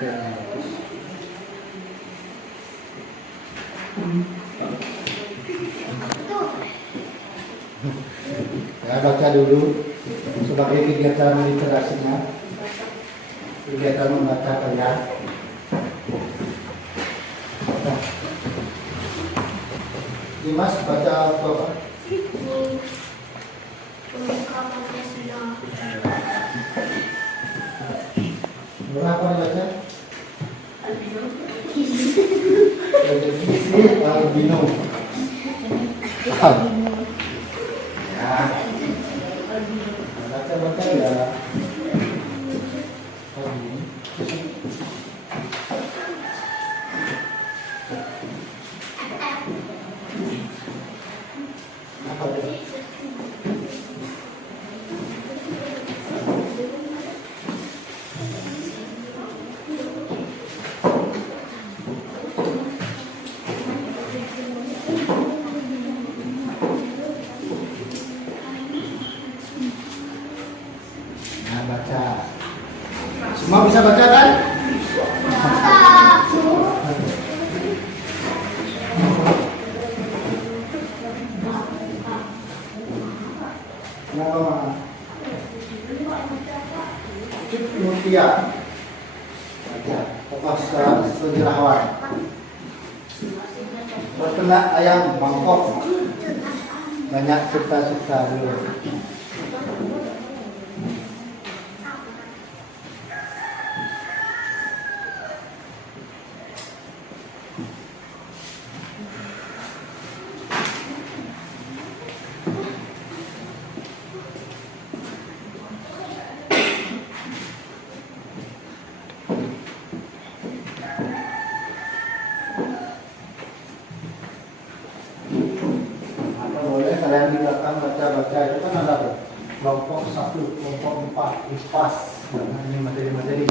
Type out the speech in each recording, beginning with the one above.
Ya, baca dulu sebagai kegiatan literasinya, kegiatan membaca kalian. Dimas baca apa? Berapa dibaca? Albino. Ya. Baca ya. Baca. Semua bisa baca kan? Nama Mutia. Baca. Tokoh sejarawan. Berternak ayam Bangkok. Banyak cerita-cerita dulu. Kalian di belakang baca-baca itu kan ada kelompok 1, kelompok 4, ISPAS. Nah, ini materi-materi.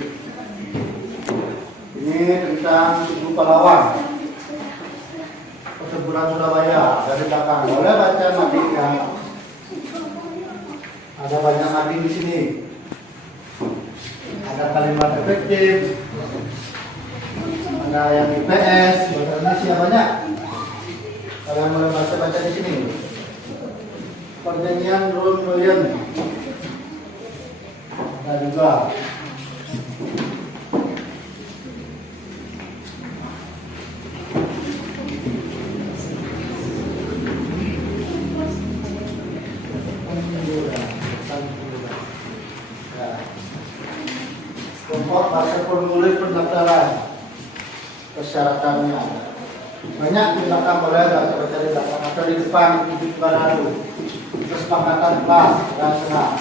Ini tentang Tugu Pahlawan, Pertempuran Surabaya dari belakang. Boleh baca madingnya. Ada banyak mading di sini. Ada kalimat efektif. Ada yang IPS, bahasa Indonesia banyak. Kalian boleh baca-baca di sini. Perjanjian Ron William ada juga. Kelompok bahasa formulir pendaftaran persyaratannya banyak di belakang, boleh baca-baca di belakang atau di depan di baru. Kesepakatan kelas dan senang.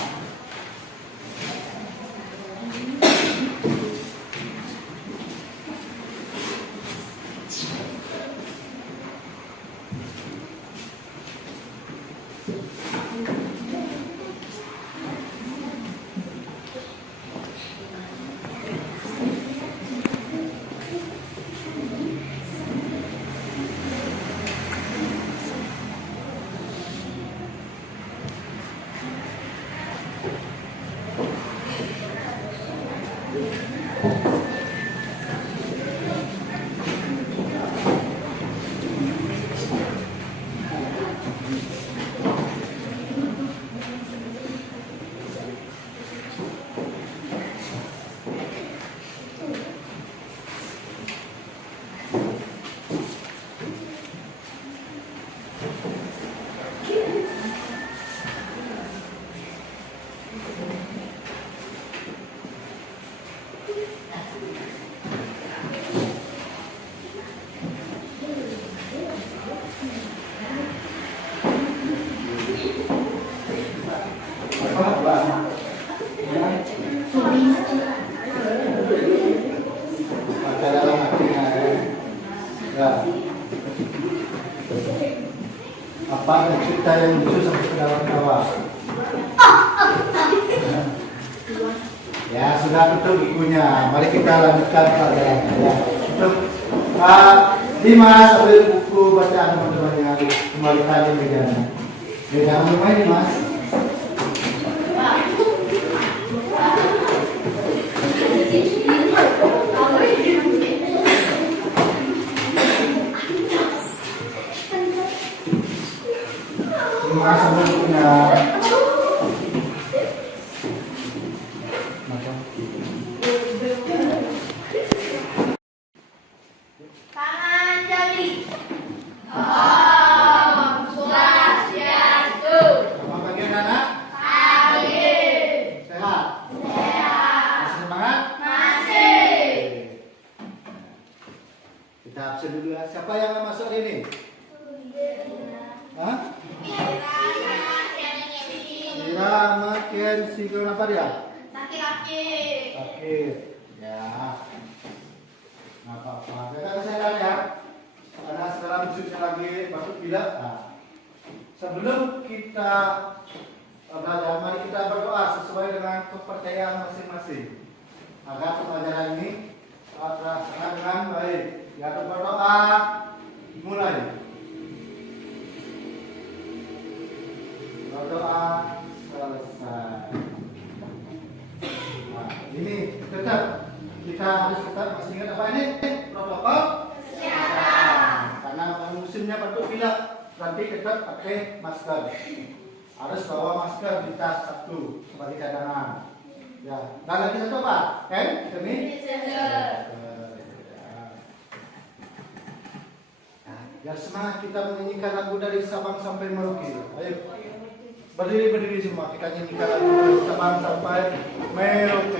Apa cerita yang lucu sampai ke dalam kawah? Ya sudah tutup bukunya. Mari kita lanjutkan pelajarannya. Untuk Dimas ambil buku bacaan teman-teman yang kembalikan di mejanya. Jangan lupa Dimas. Masa bentuknya. Tangan jadi. Om Swastiastu. Apa bagian anak? Pagi. Sehat? Sehat. Masih semangat? Masih. Kita absen dulu ya. Siapa yang nggak masuk hari ini? Hah? Irama Kensi, kenapa dia? Sakit. Sakit. Ya. Nggak apa-apa. Kita kesehatan ya. Karena sekarang musimnya lagi batuk pilek. Nah, sebelum kita belajar, mari kita berdoa sesuai dengan kepercayaan masing-masing. Agar pelajaran ini terlaksana dengan baik. Ya, berdoa mulai. Berdoa selesai. Nah, ini tetap kita harus tetap masih ingat apa ini? Protokol kesehatan. Karena musimnya batuk pilek, nanti tetap pakai masker. Harus bawa masker di tas satu sebagai cadangan. Ya, dan lagi satu apa? Ini. Biar semangat kita menyanyikan lagu dari Sabang sampai Merauke. Ayo. Berdiri semua, kita nyanyikan lagu dari Sabang sampai Merauke.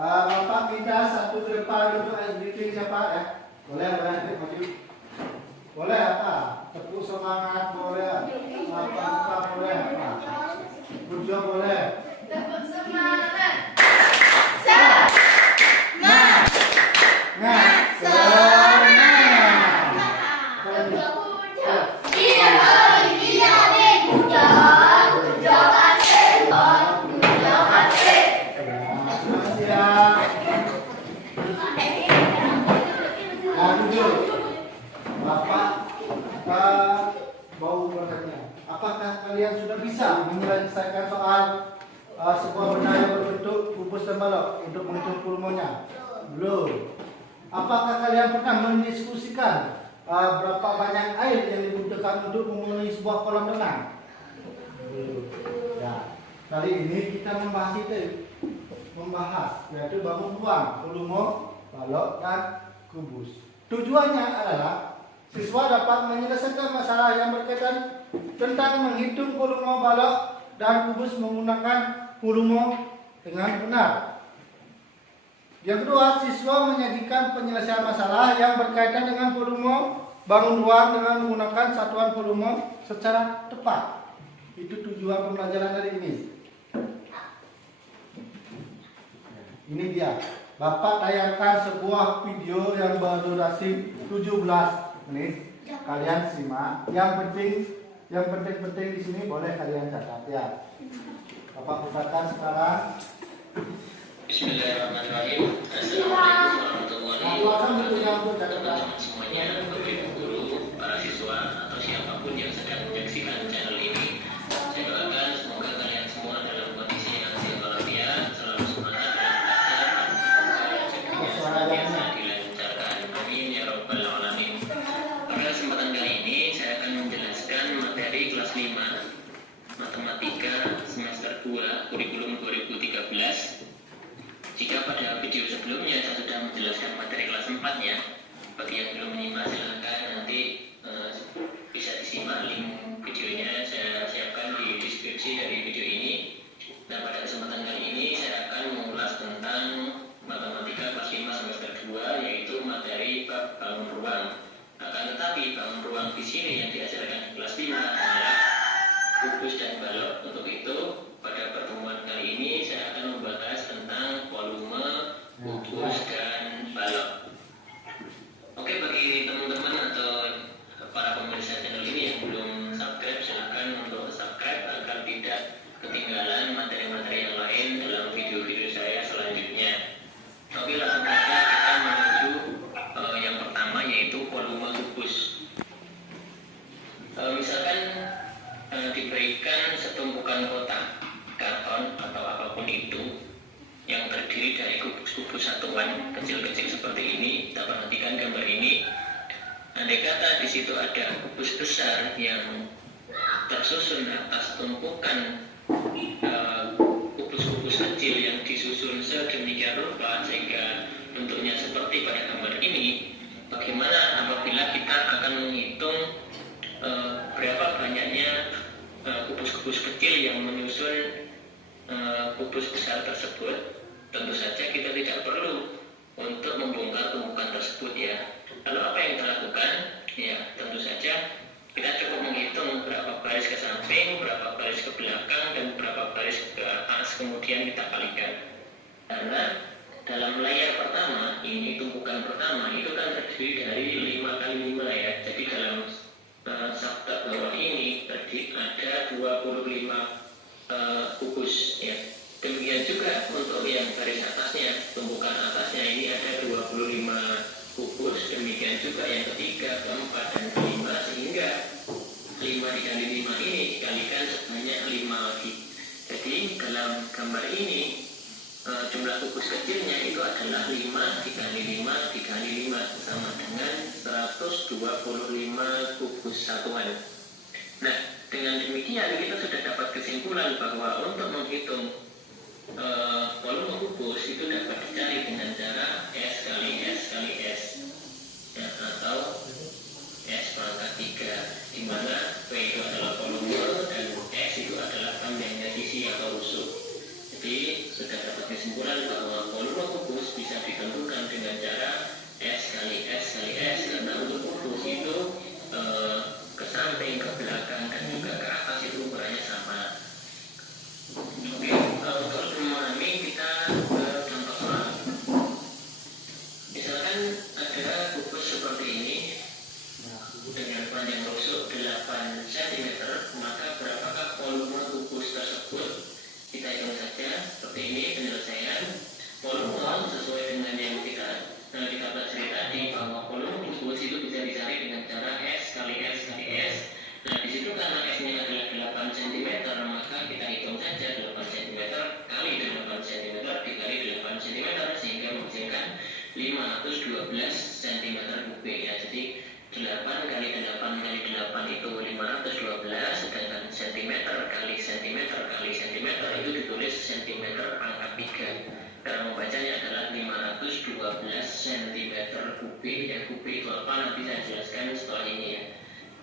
Bapak minta satu ke depan untuk SBT siapa ya? Boleh maju. Boleh apa? Tepuk semangat boleh. Apa boleh apa? Berjuang boleh. Tepuk semangat. Apakah kalian sudah bisa menyelesaikan soal sebuah benda yang berbentuk kubus dan balok untuk menghitung volumenya? Belum. Apakah kalian pernah mendiskusikan berapa banyak air yang dibutuhkan untuk memenuhi sebuah kolam renang? Belum. Ya. Kali ini kita membahas yaitu bangun ruang, volume, balok dan kubus. Tujuannya adalah siswa dapat menyelesaikan masalah yang berkaitan tentang menghitung volume balok dan kubus menggunakan volume dengan benar. Yang kedua, siswa menyajikan penyelesaian masalah yang berkaitan dengan volume bangun ruang dengan menggunakan satuan volume secara tepat. Itu tujuan pembelajaran hari ini. Ini dia. Bapak tayangkan sebuah video yang berdurasi 17 menit. Kalian simak. Yang penting di sini boleh kalian catat ya. Bapak putarkan sekarang. Bismillahirrahmanirrahim. Assalamualaikum warahmatullahi wabarakatuh. Teman-teman semuanya, Bapak Ibu guru, para siswa atau siapapun yang sedang menyaksikan channel ini, saya doakan semoga kalian semua dalam kondisi yang sehat walafiat, selalu semangat dan senantiasa dilancarkan. Amin ya rabbal alamin. Pada kesempatan kali ini saya akan menjelaskan materi kelas 5 Matematika semester 2 kurikulum 2013. Jika pada video sebelumnya saya sudah menjelaskan materi kelas 4-nya, bagi yang belum menyimak silahkan nanti bisa disimak link videonya saya siapkan di deskripsi dari video ini. Nah, pada kesempatan kali ini saya akan mengulas tentang matematika kelas 5 semester 2, yaitu materi bab bangun ruang. Akan tetapi bangun ruang di sini yang diajarkan di kelas 5 adalah kubus dan balok. Untuk itu pada pertemuan kali ini saya akan membahas tentang volume, kubus, dan balok. Oke, bagi teman-teman atau para pemirsa channel ini yang belum subscribe, silahkan untuk subscribe agar tidak ketinggalan materi-materi yang lain dalam video-video saya selanjutnya. Oke, langsung saja kita menuju yang pertama, yaitu volume kubus. Misalkan diberikan setumpukan kotak karton atau apapun itu yang terdiri dari kubus-kubus satuan kecil-kecil seperti ini. Kita perhatikan gambar ini. Andai kata di situ ada kubus besar yang tersusun atas tumpukan kubus-kubus kecil yang disusun sedemikian rupa sehingga bentuknya seperti pada gambar ini. Bagaimana apabila kita akan menghitung berapa banyaknya kubus-kubus kecil yang menyusun kubus besar tersebut? Tentu saja kita tidak perlu untuk membongkar tumpukan tersebut ya. Lalu apa yang kita lakukan? Ya, tentu saja kita cukup menghitung berapa baris ke samping, berapa baris ke belakang, dan berapa baris ke atas, kemudian kita kalikan. Karena dalam layar pertama, ini tumpukan pertama itu kan terdiri dari 5 kali 5 ya. Jadi dalam sabta bawah ini ada 25 kubus ya. Demikian juga untuk yang garis atasnya, tumpukan atasnya ini ada 25 kubus. Demikian juga yang ketiga, keempat, dan kelima, sehingga 5 dikali 5 ini dikalikan sebanyak 5 lagi. Jadi dalam gambar ini jumlah kubus kecilnya itu adalah 5 dikali 5 dikali 5 sama dengan 125 kubus satuan. Nah, dengan demikian kita sudah dapat kesimpulan bahwa untuk menghitung volume kubus itu dapat dicari dengan cara S kali S kali S ya, atau S pangkat 3, di mana P itu adalah volume dan S itu adalah panjangnya sisi atau rusuk. Jadi sudah dapat kesimpulan bahwa volume kubus bisa ditentukan dengan cara S kali S kali S, karena untuk kubus itu ke samping, ke belakang, dan juga ke atas itu ukurannya sama. Oke, untuk memahami kita ke contoh soal. Misalkan ada kubus seperti ini dengan panjang rusuk 8 cm, maka berapakah volume kubus tersebut? Kita hitung saja seperti ini penyelesaian. Volume sesuai dengan yang kita pelajari tadi, bahwa volume kubus itu bisa dicari dengan cara S kali S kali S. Nah, di situ karena S-nya adalah 8 cm, maka kita hitung saja 8 cm kali 8 cm dikali 8 cm sehingga menghasilkan 512 cm kubik ya. Jadi 8 kali 8 kali 8 itu 512, sedangkan cm kali cm kali cm itu ditulis cm pangkat 3. Cara membacanya adalah 512 cm kubik ya. Kubik itu apa nanti saya jelaskan setelah ini ya.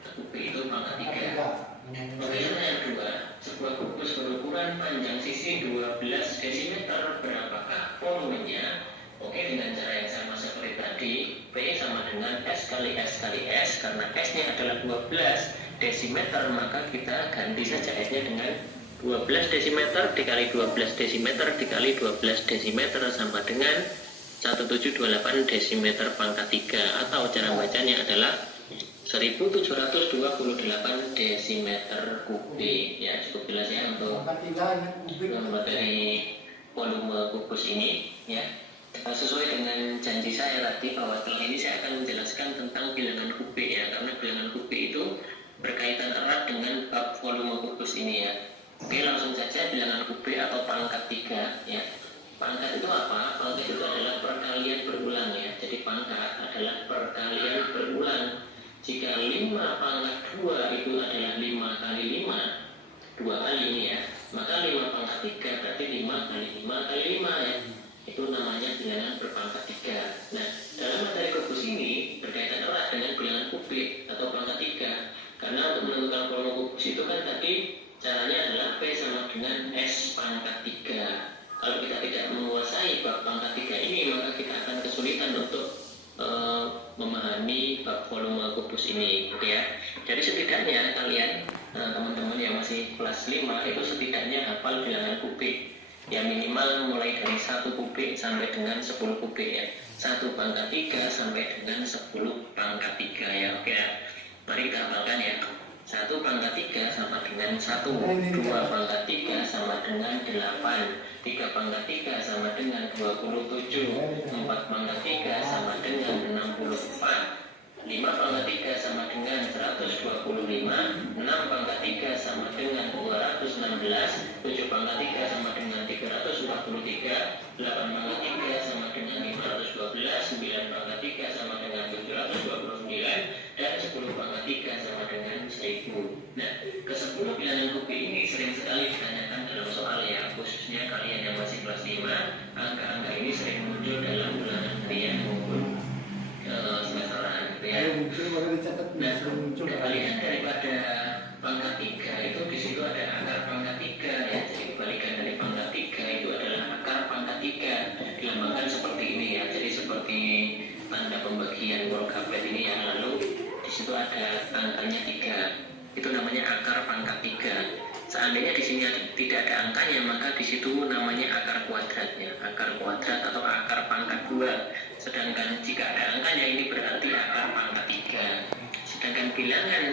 Kubik itu pangkat 3. Pertanyaan yang kedua, sebuah kubus berukuran panjang sisi 12 cm berapakah volumenya? Oke, dengan S kali S kali S. Karena S-nya adalah 12 desimeter, maka kita ganti saja S-nya dengan 12 desimeter dikali 12 desimeter dikali 12 desimeter sama dengan 1728 desimeter pangkat 3, atau cara bacanya adalah 1728 desimeter kubik. Ya, cukup jelas ya untuk materi volume kubus ini ya. Sesuai dengan janji saya tadi bahwa kali ini saya akan menjelaskan tentang bilangan kubik ya, karena bilangan kubik itu berkaitan erat dengan bab volume kubus ini ya. Oke, langsung saja bilangan kubik atau pangkat 3 ya. Pangkat itu apa? Pangkat itu adalah perkalian berulang ya. Jadi pangkat adalah perkalian berulang. Jika 5 pangkat 2 itu adalah 5 kali 5, 2 kali ini ya, maka 5 pangkat 3 berarti 5 kali 5 kali 5 ya. Itu namanya bilangan berpangkat 3. Nah, dalam materi kubus ini berkaitan erat dengan bilangan kubik atau pangkat 3. Karena untuk menentukan volume kubus itu kan tadi caranya adalah P sama dengan S pangkat 3. Kalau kita tidak menguasai bab pangkat 3 ini, maka kita akan kesulitan untuk memahami bab volume kubus ini, gitu ya. Jadi setidaknya kalian, teman-teman yang masih kelas 5 itu setidaknya hafal bilangan kubik. Ya minimal mulai dari 1 kubik sampai dengan 10 kubik ya. 1 pangkat 3 sampai dengan 10 pangkat 3 ya. Oke ya. Mari kita hafalkan ya. 1 pangkat 3 sama dengan 1, 2 pangkat 3 sama dengan 8, 3 pangkat 3 sama dengan 27, 4 pangkat 3 sama dengan 64, 5 pangkat 3 sama dengan 125, 6 pangkat 3 sama dengan 216, 7 pangkat 3 sama dengan 343, 8 pangkat 3 sama dengan 512, 9 pangkat 3 sama dengan 729, dan 10 pangkat 3 sama dengan 1000. Nah, ke-10 bilangan kubik ini sering sekali ditanyakan dalam soal ya, khususnya kalian yang masih kelas 5, angka-angka ini sering muncul dalam ulangan harian maupun semesteran gitu ya. Nah, kebalikan daripada pangkat 3 itu di situ ada akar pangkat 3 ya. Jadi kebalikan dari pangkat 3 itu adalah akar pangkat 3. Dilambangkan seperti ini ya. Jadi seperti tanda pembagian workapet ini yang lalu di situ ada angkanya 3. Itu namanya akar pangkat 3. Seandainya di sini tidak ada angkanya, maka di situ namanya akar kuadratnya, akar kuadrat atau akar pangkat 2. Sedangkan jika ada angkanya, ini berarti akar pangkat 3. Sedangkan bilangan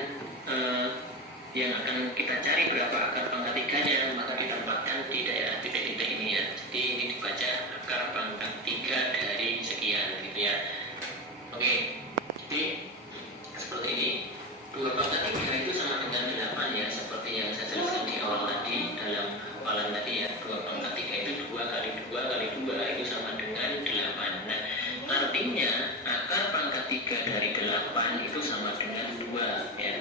yang akan kita cari berapa akar pangkat 3-nya, maka ditempatkan di daerah titik-titik ini ya. Jadi ini dibaca akar pangkat 3 dari sekian gitu ya. Oke, jadi seperti ini. 2 pangkat 3 itu sama dengan 8 ya, seperti yang saya jelaskan di awal tadi dalam hafalan tadi ya. 2 pangkat 3 itu 2 kali 2 kali 2 itu sama dengan 8. Nah, artinya akar pangkat 3 dari 8 itu sama dengan 2 ya.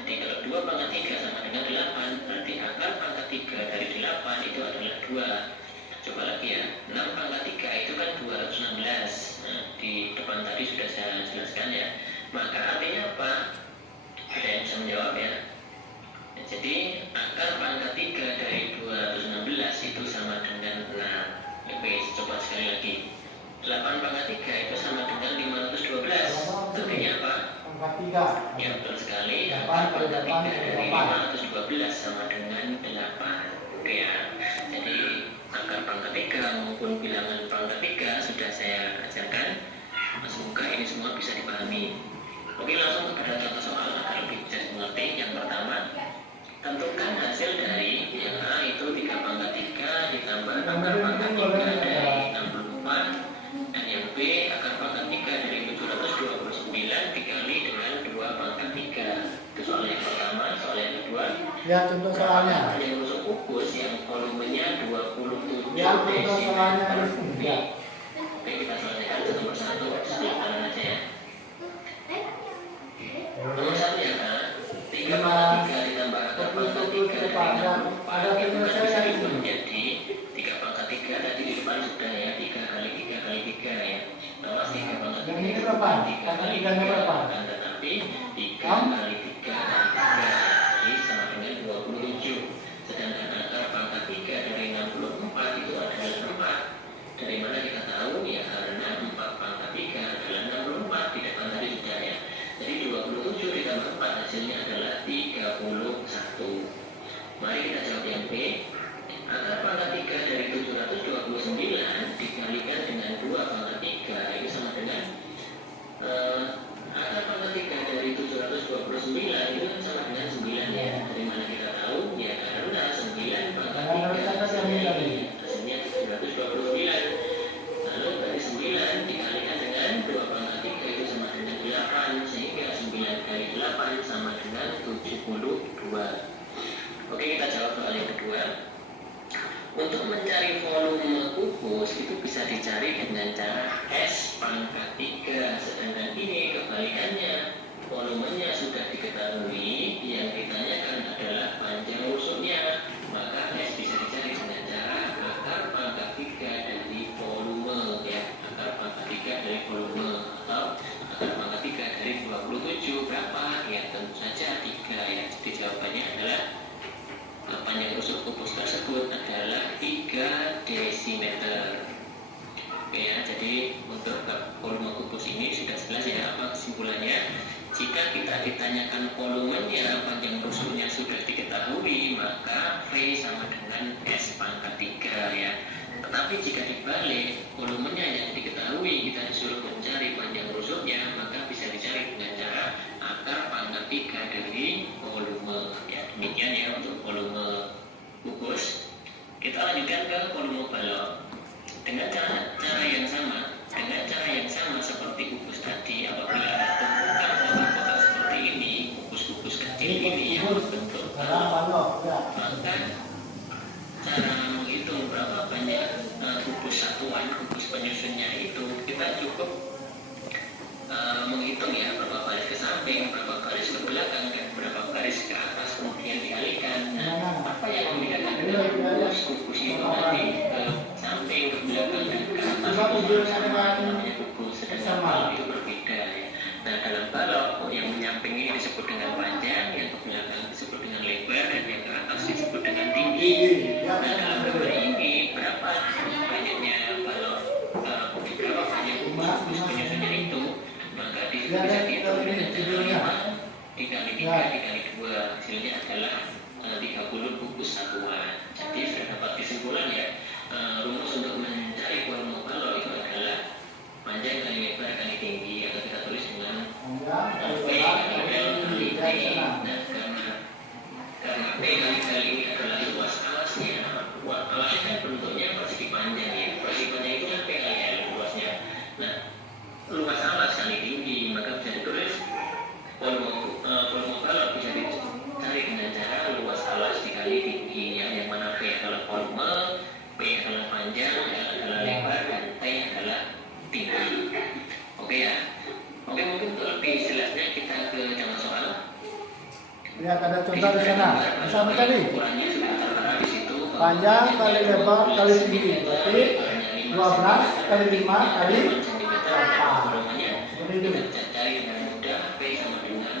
Jadi kalau 2 pangkat 3 sama dengan 8, berarti akar pangkat 3 dari 8 itu adalah 2. Coba lagi ya, 6 pangkat 3 itu kan 216. Nah, di depan tadi sudah saya jelaskan ya. Maka artinya apa? Ada yang bisa menjawab ya. Jadi akar pangkat 3 dari 216 itu sama dengan 6. Oke, coba sekali lagi. 8 pangkat 3 itu sama dengan 512. Artinya apa? Pangkat 3. Ya, betul sekali. Akar pangkat 3 dari 512 sama dengan 8. Oke ya. Jadi akar pangkat 3 maupun bilangan pangkat 3 sudah saya ajarkan. Semoga ini semua bisa dipahami. Oke, langsung kepada contoh soal agar lebih bisa mengerti. Yang pertama, tentukan hasil dari yang A itu 3 pangkat 3 ditambah akar pangkat 3 dari 64, dan yang B akar pangkat 3 dari 729 dikali dengan 2 pangkat 3. Itu soal yang pertama. Soal yang kedua, Ya, contoh soalnya. yang masuk kubus yang volumenya 27 Ya, contoh soalnya desimeter harus kubik. ya. Oke, kita selesaikan satu persatu. Silahkan aja ya. Nomor 1 ya kan, 3 pangkat 3 ditambah akar pangkat 3 dari 64 itu kan bisa diubah menjadi 3 pangkat 3 tadi di depan sudah ya, 3 kali 3 kali 3 ya. Nah, 3 pangkat 3 Yang ini berapa? 3 kali 3 Pangkat 3-nya berapa? kan, tetapi 3 kali 3 kali 3 jadi sama dengan 27. Sedangkan akar pangkat 3 dari 64 itu adalah 4. Dari mana kita tahu? Ya karena 4 pangkat 3 adalah 64. Di depan kedua, untuk mencari volume kubus itu bisa dicari dengan cara S pangkat 3. Sedangkan ini kebalikannya, volumenya sudah diketahui, yang ditanyakan adalah panjang rusuknya. Maka S bisa dicari dengan cara akar pangkat 3 dari volume, ya, akar pangkat 3 dari volume, atau akar pangkat 3 dari 27 berapa? Ya tentu saja 3, ya. Jadi jawabannya adalah panjang rusuk kubus tersebut adalah 3 desimeter. Oke ya, jadi untuk volume kubus ini sudah jelas ya apa kesimpulannya. Jika kita ditanyakan volumenya, panjang rusuknya sudah diketahui, maka V sama dengan S pangkat 3 ya. Tetapi jika dibalik, volumenya yang diketahui, kita disuruh mencari panjang rusuknya, maka bisa dicari dengan cara akar pangkat 3 dari volume. Ya, demikian ya untuk volume kubus. Kita lanjutkan ke volume balok. Dengan cara yang sama, seperti kubus tadi, apabila ada tumpukan kotak-kotak seperti ini, kubus-kubus kecil ini yang berbentuk balok, maka cara menghitung berapa banyak kubus satuan, kubus penyusunnya itu, kita cukup menghitung ya berapa baris ke samping, berapa baris ke belakang, dan berapa baris ke atas, kemudian dikalikan. Nah, apa yang membedakan dengan kubus itu tadi ke samping, ke belakang, dan ke atas itu sama, namanya kubus, sedangkan balok itu berbeda ya. Nah, dalam balok yang menyamping ini disebut dengan panjang, yang ke belakang disebut dengan lebar, dan yang ke atas disebut dengan tinggi. Nah, dalam gambar ini berapa banyaknya balok, berapa banyak kubus penyusunnya itu, maka bisa dihitung dengan cara 5 dikali 3 dikali 2, hasilnya adalah 30 kubus satuan. Jadi sudah dapat kesimpulan ya, rumus untuk mencari volume balok itu adalah panjang kali lebar kali tinggi, atau kita tulis dengan P kali L kali T. Nah, karena P kali ini adalah luas alasnya, alasnya kan bentuknya persegi panjang ya, persegi panjang itu kan P kali L luasnya. Nah, luas alas kali tinggi, maka bisa ditulis volume balok bisa dicari dengan cara luas alas dikali tinggi ya, yang mana P adalah volume, P adalah panjang, L adalah lebar, dan T adalah tinggi. Oke ya. Oke, mungkin untuk lebih jelasnya kita ke contoh soal. Lihat ada contoh di sana. Bersama tadi. Ukurannya sudah tertera di situ. Panjang kali lebar kali tinggi. Berarti 12 kali 5 kali 8. Volumenya kita bisa cari dengan mudah. P sama dengan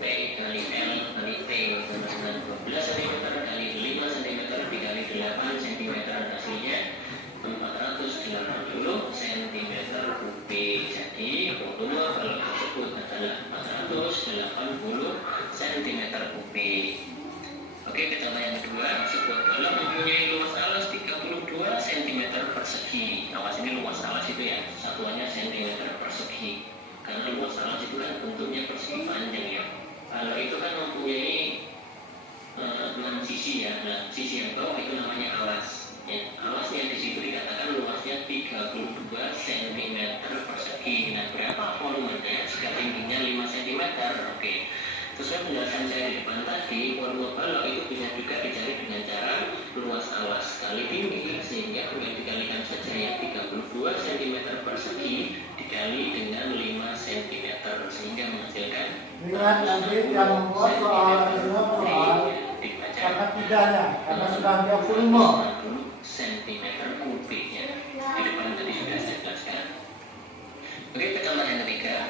P kali L kali T sama dengan 12 cm kali 5 cm dikali 8 cm, hasilnya 480 cm kubik. Jadi volume balok tersebut adalah 480 cm kubik. Oke, kita coba yang kedua. Sebuah balok mempunyai luas alas 32 cm persegi. Awas, ini luas alas itu ya, satuannya cm persegi. Karena luas alas itu kan bentuknya persegi panjang ya. Balok itu kan mempunyai 6 sisi ya. Nah, sisi yang bawah itu namanya alas. Ya, alasnya di situ dikatakan luasnya 32 cm persegi. Nah, berapa volumenya jika tingginya 5 cm? Oke. Sesuai penjelasan saya di depan tadi, volume balok itu bisa juga dicari dengan cara luas alas kali tinggi, sehingga tinggal dikalikan saja ya, 32 cm persegi dikali dengan 5 cm, sehingga menghasilkan. Lihat nanti yang membuat soal adalah soal karena tidaknya, karena sudah ada volume cm kubiknya. Di depan tadi sudah saya jelaskan. Oke, kita contoh yang ketiga.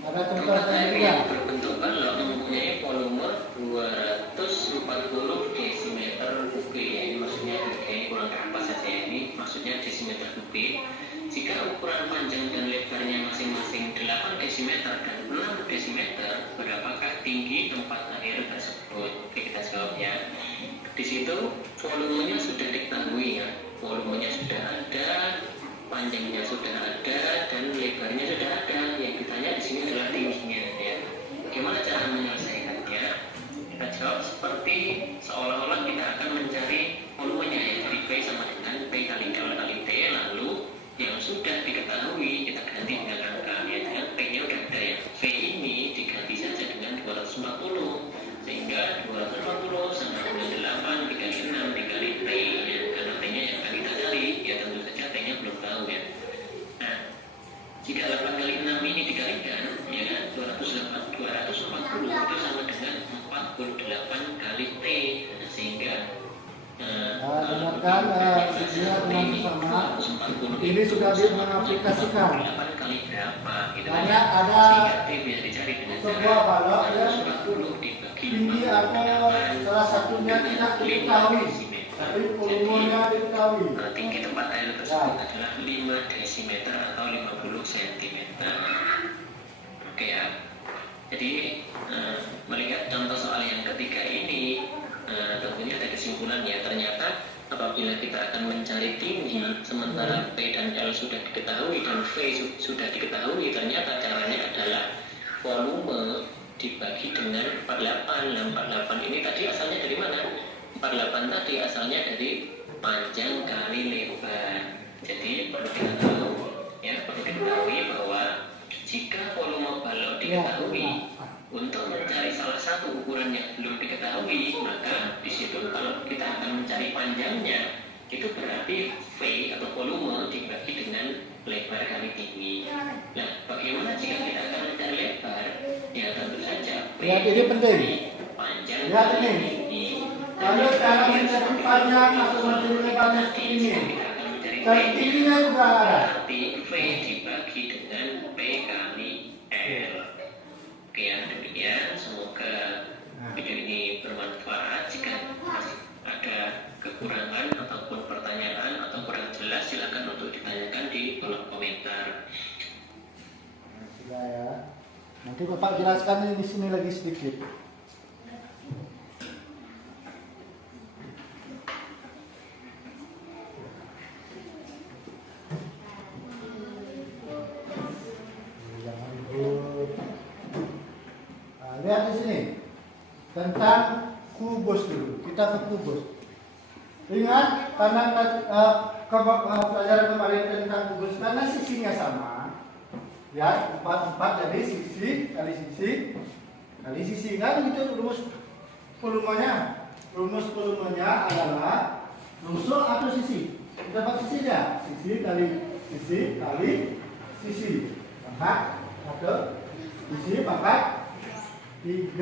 ada contoh Tempat air yang yang berbentuk balok mempunyai volume 240 desimeter kubik ya, ini maksudnya ini kurang pas saja ya, ini maksudnya desimeter kubik. Jika ukuran panjang dan lebarnya masing-masing 8 desimeter dan 6 desimeter, berapakah tinggi tempat air tersebut? Oke, kita jawab ya. Di situ volumenya sudah diketahui ya, volumenya sudah ada, panjangnya sudah ada, dan lebarnya sudah ada. Yang ditanya di sini adalah tingginya ya. Bagaimana cara menyelesaikannya? Kita jawab seperti seolah-olah kita akan mencari volumenya ya. Jadi P sama dengan P kali L kali T, lalu yang sudah diketahui kita ganti dengan angka ya. Dengan P-nya udah ada ya. V ini diganti saja dengan 240, sehingga 240 sama dengan 8 dikali 6 dikali Misalkan dia teman-teman ini sudah mengaplikasikan. Kali berapa gitu kan. Hanya ada Sehingga T bisa dicari dengan sebuah balok yang 140 dibagi tinggi atau salah satunya tidak diketahui, tapi volumenya diketahui. tinggi tempat air tersebut adalah 5 desimeter atau 50 cm. Oke ya. Jadi melihat contoh soal yang ketiga ini, tentunya ada kesimpulan ya. Ternyata apabila kita akan mencari tinggi, sementara P dan L sudah diketahui dan V sudah diketahui, ternyata caranya adalah volume dibagi dengan 48. Nah, 48 ini tadi asalnya dari mana? 48 tadi asalnya dari panjang kali lebar. Jadi perlu diketahui ya, perlu diketahui bahwa jika volume balok diketahui, untuk mencari salah satu ukuran yang belum diketahui, maka di situ kalau kita akan mencari panjangnya, itu berarti V atau volume dibagi dengan lebar kali tinggi. Nah, bagaimana jika kita akan mencari lebar? Ya tentu saja V Lihat ini penting. panjang Lihat kali ini. tinggi. Kalau cara mencari panjang atau mencari lebarnya seperti ini, Kita akan mencari cari tingginya juga ada. berarti V dibagi dengan P kali L. Oke ya, demikian. Semoga video ini bermanfaat. Jika masih ada kekurangan ataupun pertanyaan atau kurang jelas, silakan untuk ditanyakan di kolom komentar. Sudah ya. Nanti Bapak jelaskan di sini lagi sedikit. Lihat di sini tentang kubus dulu. Kita ke kubus. Ingat karena pelajaran kemarin tentang kubus karena sisinya sama. Ya, 4 jadi sisi kali sisi kali sisi kan itu rumus volumenya. Rumus volumenya adalah rumusnya atau sisi. Kita pakai sisinya. Sisi kali sisi. Pangkat atau sisi pangkat 3.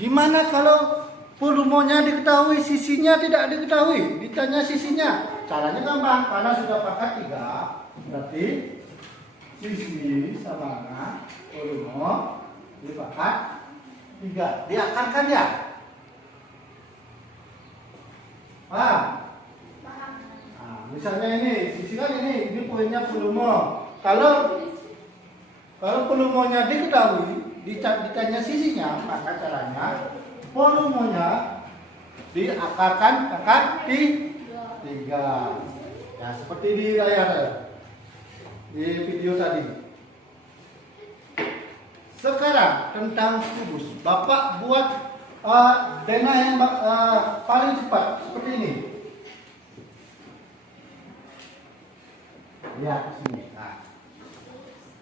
Gimana kalau volumenya diketahui, sisinya tidak diketahui? Ditanya sisinya. Caranya gampang, karena sudah pangkat 3, berarti sisi sama dengan volume dipangkat 3. Diakarkan ya? Paham? Nah, misalnya ini, sisi kan ini poinnya volume. Kalau volumenya diketahui, ditanya sisinya, maka caranya volumenya diakarkan pangkat 3. Ya, seperti di layar di video tadi. Sekarang tentang kubus. Bapak buat denah yang paling cepat seperti ini. Lihat sini. Nah.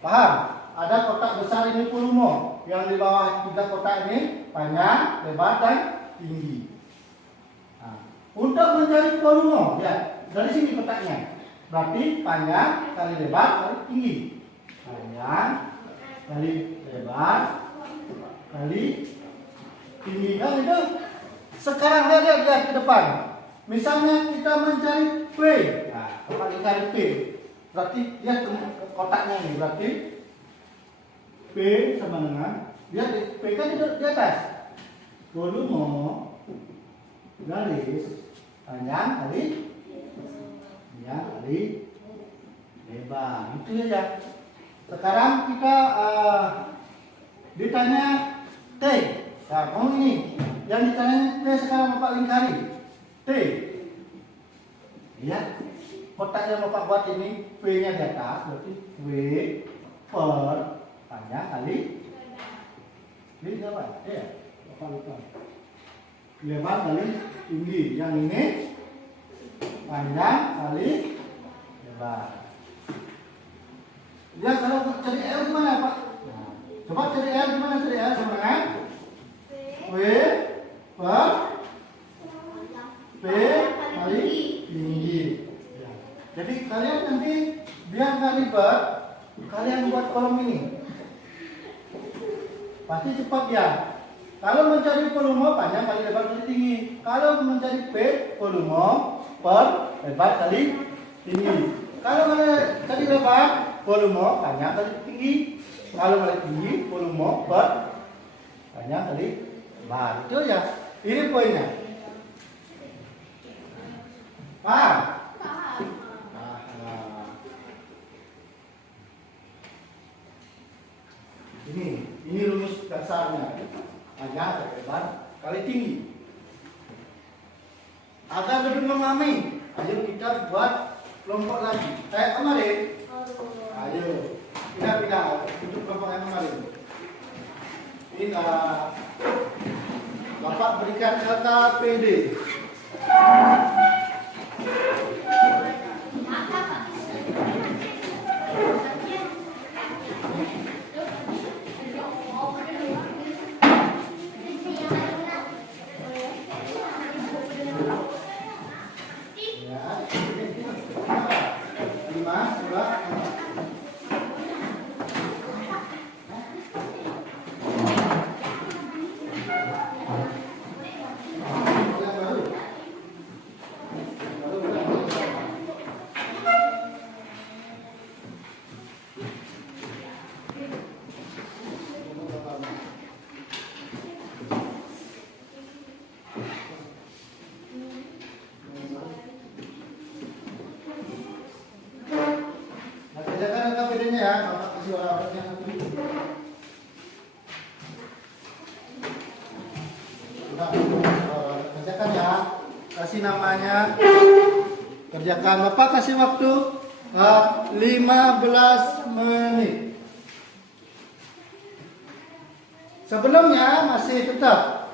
Paham? Ada kotak besar ini volume, yang di bawah 3 kotak ini panjang, lebar dan tinggi. Nah, untuk mencari volume, ya dari sini kotaknya. Berarti panjang kali lebar kali tinggi. Panjang kali lebar kali tinggi kan itu. Sekarang lihat ke depan. Misalnya kita mencari P, nah, Bapak mencari P. Berarti lihat kotaknya ini, berarti P sama dengan, lihat P kan di atas, volume garis panjang kali lebar, itu saja. Sekarang kita ditanya T. Nah, ini yang ditanya T sekarang Bapak lingkari T. Lihat kotak yang Bapak buat ini, V-nya di atas, berarti V per panjang kali ini berapa? Ya, Bapak lupa. Lebar kali tinggi. Yang ini panjang kali lebar. Lihat kalau cari L gimana Pak? Nah, coba cari L gimana? Cari L sama dengan V per P kali tinggi. Jadi kalian nanti biar nggak ribet, kalian buat kolom ini. Pasti cepat ya. Kalau mencari volume panjang kali lebar kali tinggi. Kalau menjadi P, volume per lebar kali tinggi. Kalau menjadi lebar, volume panjang kali tinggi. Kalau menjadi tinggi, volume per panjang kali lebar. Itu ya. Ini poinnya. Paham? Paham. Ini rumus dasarnya. Panjang kali lebar kali tinggi. Agar lebih memahami, ayo kita buat kelompok lagi. Kayak kemarin. Ayo, pindah untuk kelompok yang kemarin. Ini Bapak berikan LKPD. Kerjakan LKPD-nya ya, Bapak kasih warna-warnanya satu. Kerjakan ya, kasih namanya. Kerjakan, Bapak kasih waktu 15 menit. Sebelumnya masih tetap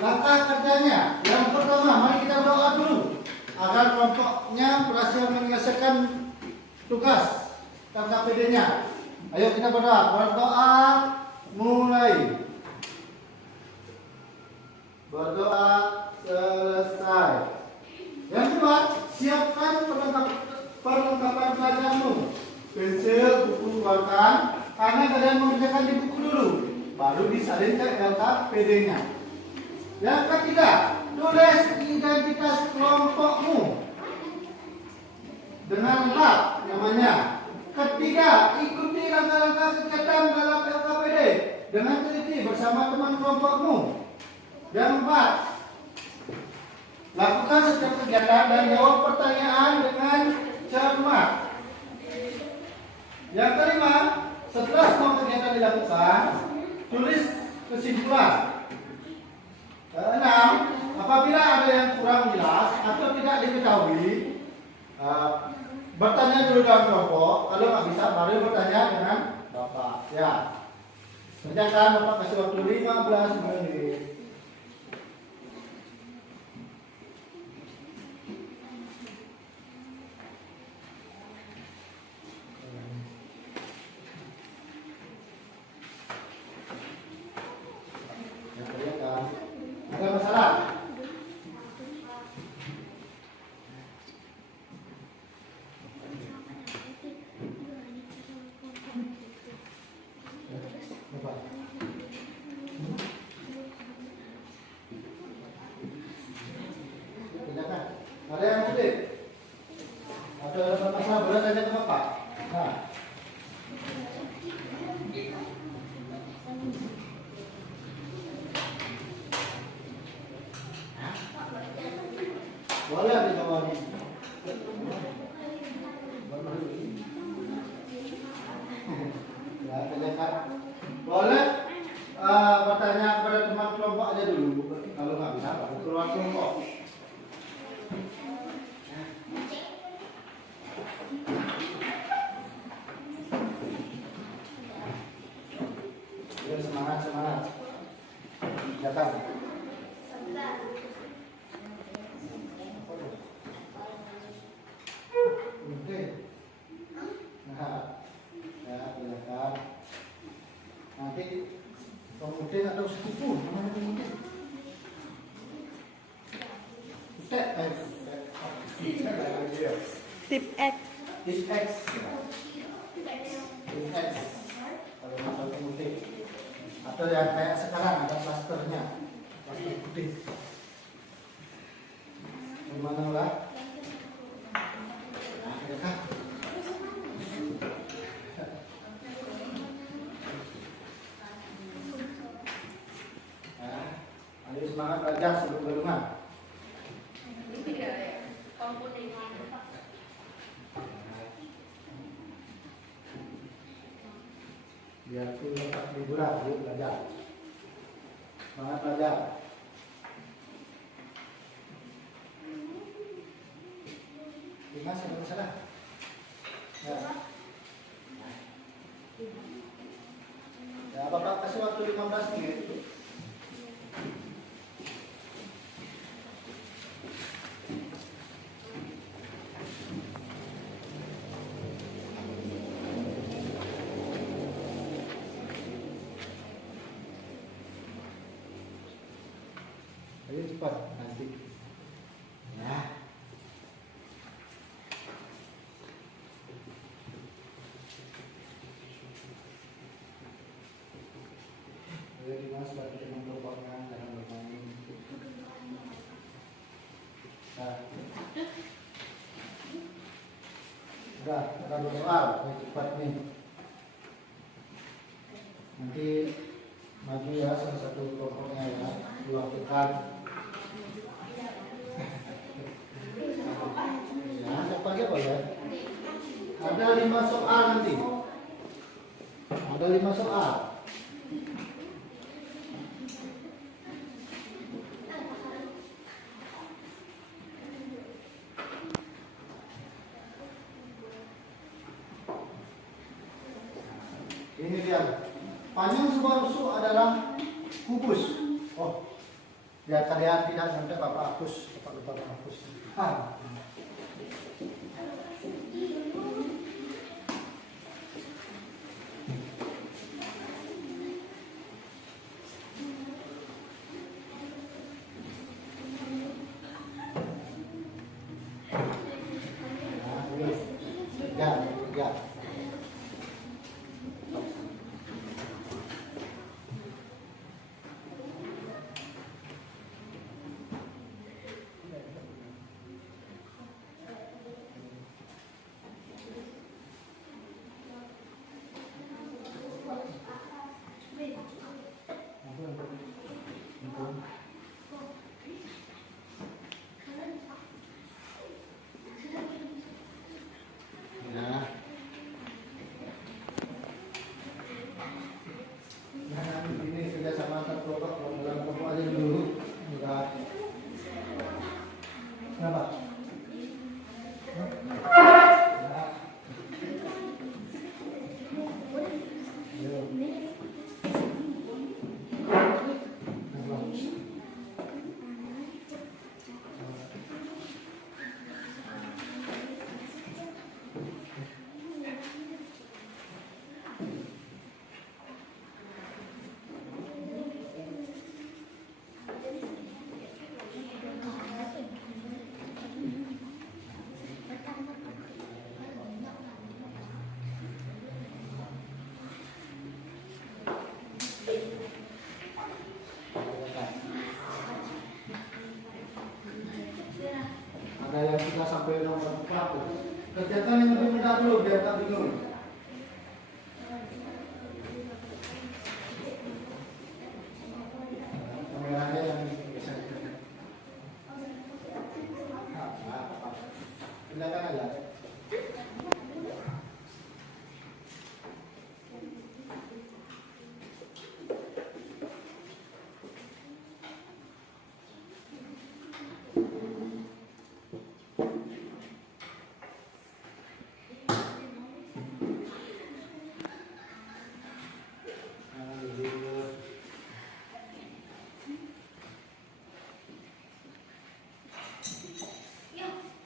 langkah kerjanya. Yang pertama, mari kita berdoa dulu agar kelompoknya berhasil menyelesaikan tugas LKPD-nya. Ayo kita berdoa. Berdoa mulai. Berdoa selesai. Yang kedua, siapkan perlengkapan belajarmu. Pensil, buku keluarkan. Karena kalian mengerjakan di buku dulu, baru disalin ke LKPD-nya. Yang ketiga, tulis identitas kelompokmu dengan lengkap namanya. Ketiga, ikuti langkah-langkah kegiatan dalam LKPD dengan teliti bersama teman kelompokmu. Yang keempat, lakukan setiap kegiatan dan jawab pertanyaan dengan cermat. Yang kelima, setelah semua kegiatan dilakukan, tulis kesimpulan. Keenam, apabila ada yang kurang jelas atau tidak diketahui, bertanya dulu dalam kelompok. Kalau nggak bisa, baru bertanya dengan Bapak. Ya, kerjakan. Bapak kasih waktu 15 menit. Ada masalah? Ada yang sulit? Ada masalah boleh tanya ke Bapak. Nah. Boleh dijawab. Ya, tanyakan. Boleh bertanya kepada teman kelompok aja dulu. Kalau nggak bisa, baru keluar kelompok. Ya, semangat. Datang. Oke. Nah, ya silakan. Nanti kemudian atau sepupu, mana kemudian? Tip X. Tip X. Kalau masalah kemudian. Atau yang kayak sekarang ada plasternya. Plaster Gimana lah? Nah, ya kan? Ayo semangat belajar sebelum ke rumah. Biar punya liburan, yuk belajar. Semangat belajar. Dimas, ada masalah? Ya. Ya, Bapak kasih waktu 15 menit. Ayo cepat nanti. Ya. Ayo Dimas, bagi teman merupakan dalam bermain. Nah. Sudah, kita bersoal. Ayo cepat nih. Nanti maju ya salah satu kelompoknya ya. Dilakukan. Ya, siapa aja boleh. Ada 5 soal nanti. Ada 5 soal. Ini dia. Panjang sebuah rusuk adalah kubus. Oh, biar kalian tidak sampai Bapak hapus, Bapak hapus. Ya. Ini kerjasama antar kelompok dalam kelompok aja dulu. Enggak. Kenapa? Ada yang sudah sampai nomor 4. Kerjakan yang lebih mudah dulu biar tak bingung. Kameranya yang bisa dikerjakan. Silakan aja.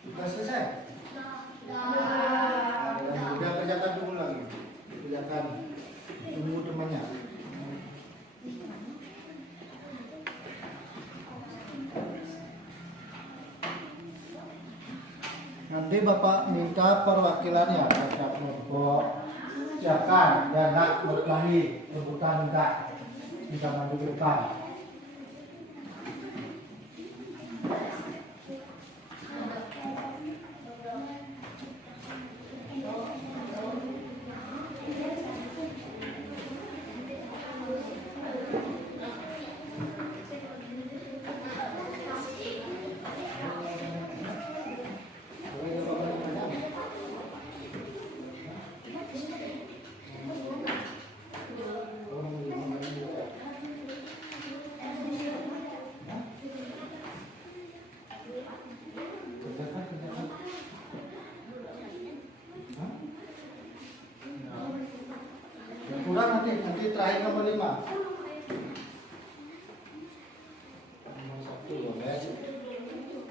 Sudah selesai? Sudah kerjakan dulu lagi. Kerjakan. Tunggu temannya. Nanti Bapak minta perwakilannya baca kelompok. Siapkan dan nak berkelahi rebutan enggak bisa maju ke depan. terakhir nomor 5. Nomor 1 boleh.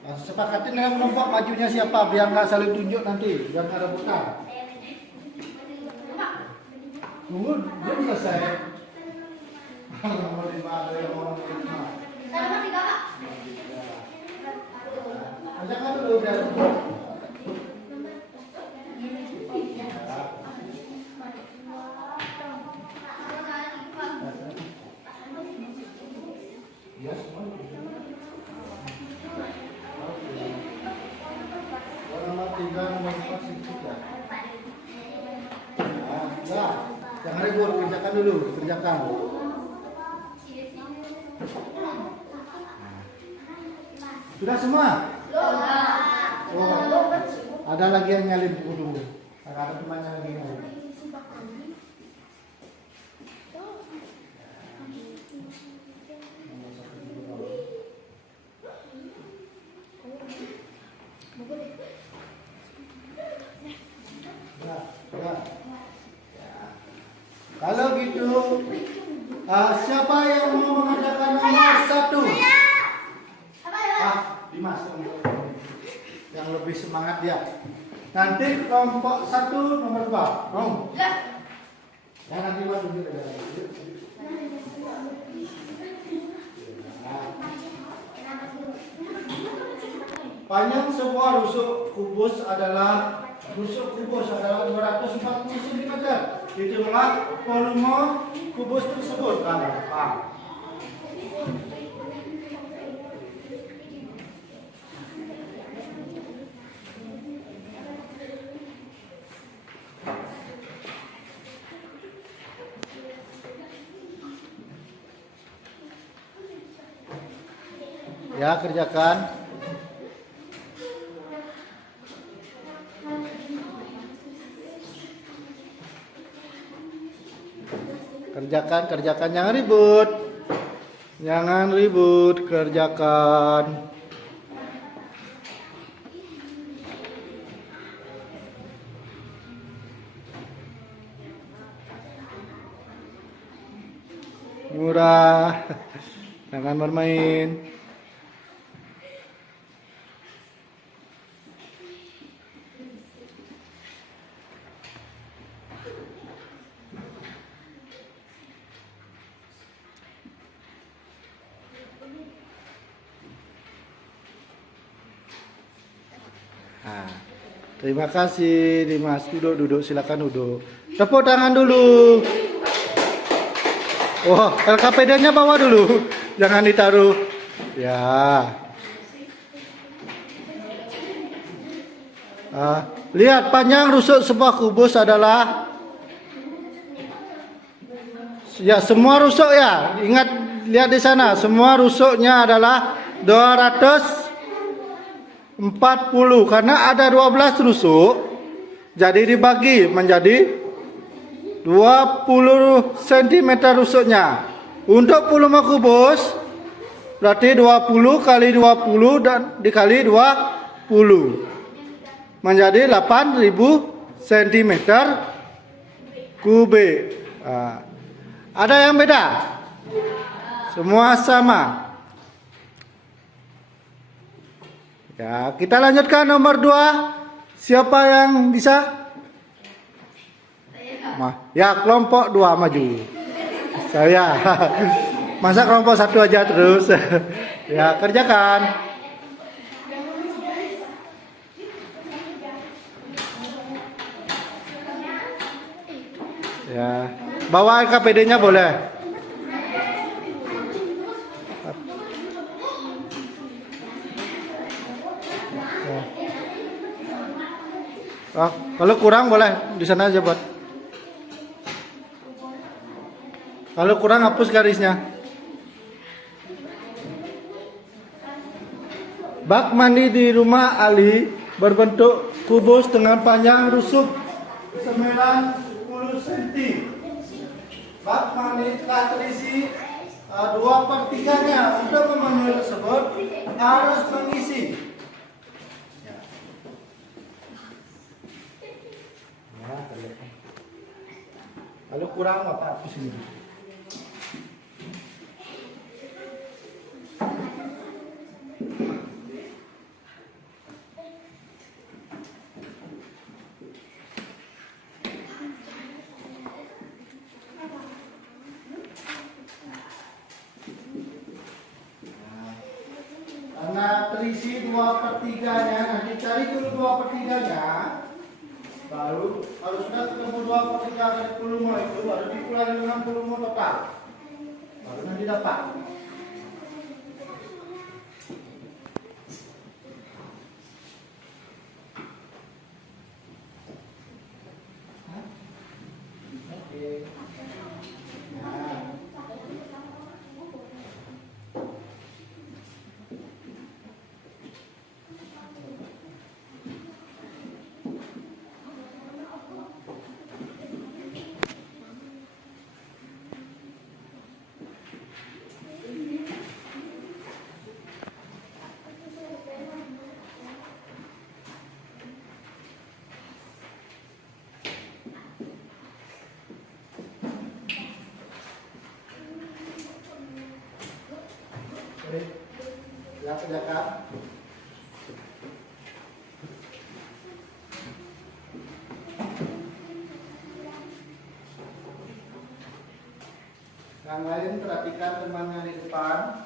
Nah, sepakatin dengan kelompok majunya siapa biar nggak saling tunjuk nanti, biar nggak rebutan. Tunggu, belum selesai. Nomor 5 ada yang mau nomor 5. Nomor 3, Pak. Jangan dulu biar. Ya, semua. Nomor 3, nomor 4 sedikit ya. Ya, jangan ribut, kerjakan dulu, kerjakan. Sudah semua? Oh, ada lagi yang nyalin buku dulu. Ada temannya lagi nyalin. Ya. Kalau gitu, siapa yang mau mengerjakan nomor 1? Dimas, yang lebih semangat dia. Nanti kelompok 1 nomor 2. Om. Ya nanti Mas dulu. Panjang sebuah rusuk kubus adalah 240 cm. Hitunglah volume kubus tersebut. Nah, ya, kerjakan. Kerjakan, jangan ribut. Jangan ribut, kerjakan. Murah. Jangan bermain. Nah, terima kasih Dimas. Duduk, silakan duduk. Tepuk tangan dulu. Oh, LKPD-nya bawa dulu. Jangan ditaruh. Ya. Lihat panjang rusuk sebuah kubus adalah ya semua rusuk ya. Ingat lihat di sana, semua rusuknya adalah 240 karena ada 12 rusuk. Jadi dibagi menjadi 20 cm rusuknya. Untuk volume kubus berarti 20 kali 20 dan dikali 20 menjadi 8000 cm kubik. Ada yang beda? Semua sama. Ya, kita lanjutkan nomor 2. Siapa yang bisa? Ya, kelompok 2 maju. Saya. Masa kelompok 1 aja terus? Ya, kerjakan. Ya, bawa KPD-nya boleh. Kalau kurang boleh di sana aja buat. Kalau kurang hapus garisnya. Bak mandi di rumah Ali berbentuk kubus dengan panjang rusuk 90 cm. Bak mandi telah terisi 2/3-nya. Untuk memenuhi tersebut harus mengisi. Kalau kurang apa hapus ini. Karena terisi 2/3-nya, nanti cari dulu 2/3-nya. Baru harus sudah ketemu 2/3 dari volume itu, baru dikurangi dengan volume total. Baru nanti dapat. Oke. Nah. Silakan. Yang lain perhatikan temannya di depan.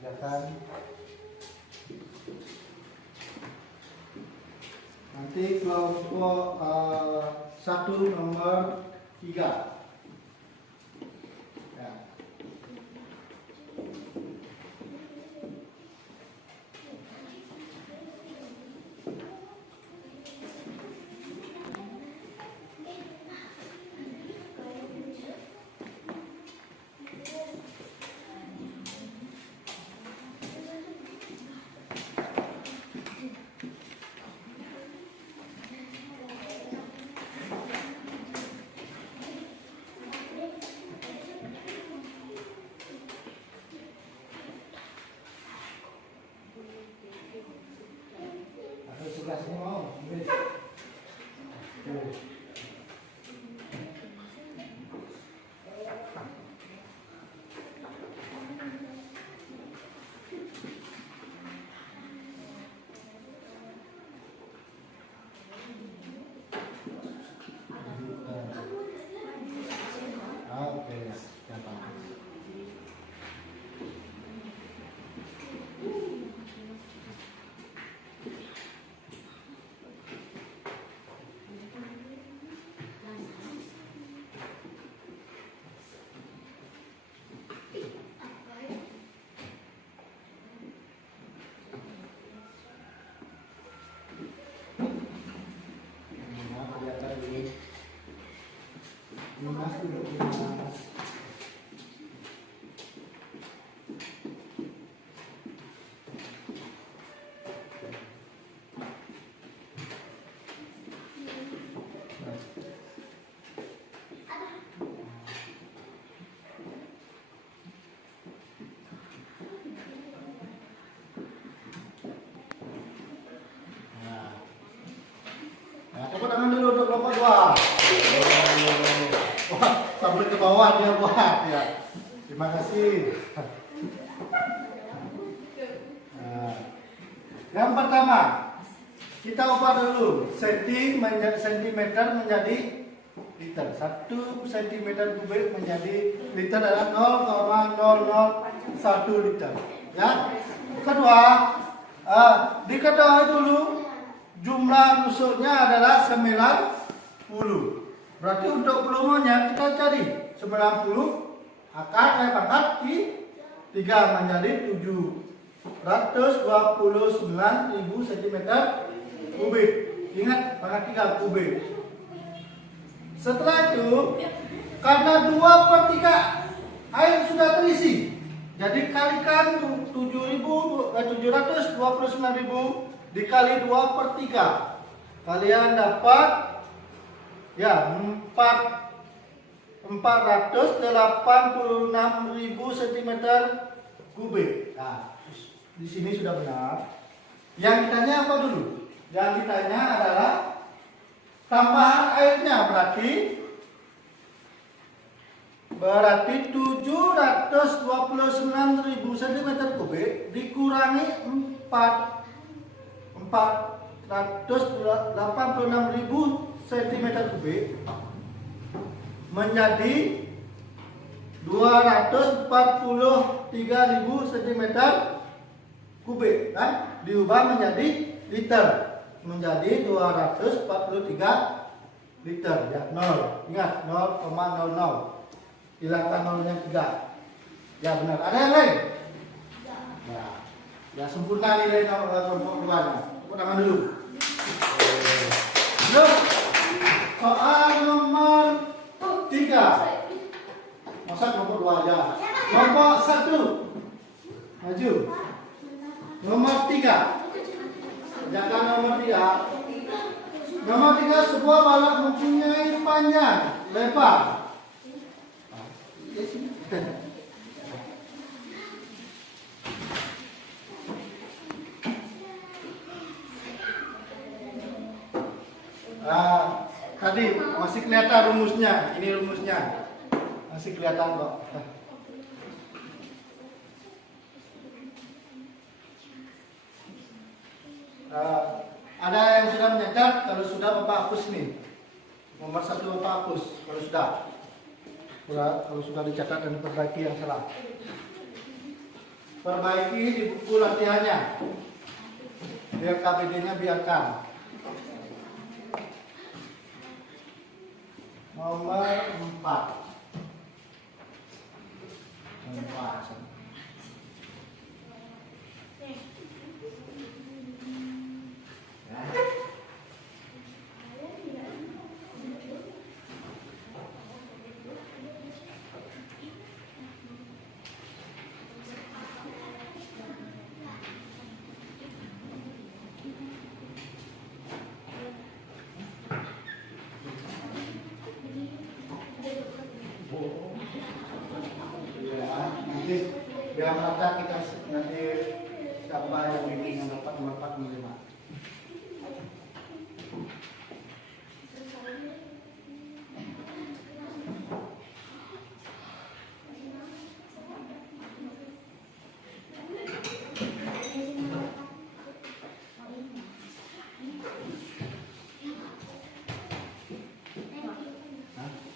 Silakan. Nanti kelompok 1 nomor 3. Ya. Sudah semua. Oke, gampang. Tepuk tangan dulu untuk kelompok 2. Wah, sampai ke bawah dia buat ya. Terima kasih. Nah, yang pertama, kita ubah dulu sentimeter menjadi liter. 1 cm kubik menjadi liter adalah 0,001 liter. Ya. Kedua, diketahui dulu jumlah nusuknya adalah 90. Berarti untuk volumenya kita cari 90 pangkat di 3 menjadi 729.000 cm kubik. Ingat pangkat 3 kubik. Setelah itu, karena 2/3 air sudah terisi, jadi kalikan 729.000 dikali 2/3. Kalian dapat ya 4 486.000 cm kubik. Nah, di sini sudah benar. Yang ditanya apa dulu? Yang ditanya adalah tambahan airnya, berarti 729.000 cm kubik dikurangi 486.000 cm kubik menjadi 243.000 cm kubik, kan? Diubah menjadi liter, menjadi 243 liter, ya. 0, ingat 0,00, hilangkan nolnya 3, ya benar. Ada yang lain? Ya sempurna nilai kelompok 2-nya. Tepuk tangan dulu. Yuk, soal nomor 3. Masa kelompok 2 aja. Kelompok 1. Maju. Nomor 3. Jangan nomor 3. Nomor 3, sebuah balok mempunyai panjang, lebar. Tadi masih kelihatan rumusnya. Ini rumusnya. Masih kelihatan kok. Ada yang sudah mencatat? Kalau sudah Bapak hapus nih. Nomor 1 Bapak hapus. Kalau sudah dicatat dan perbaiki yang salah. Perbaiki di buku latihannya. Biar KBD-nya biarkan. Nomor 4. Biar merata kita nanti siapa yang bikin yang dapat nomor 4 5.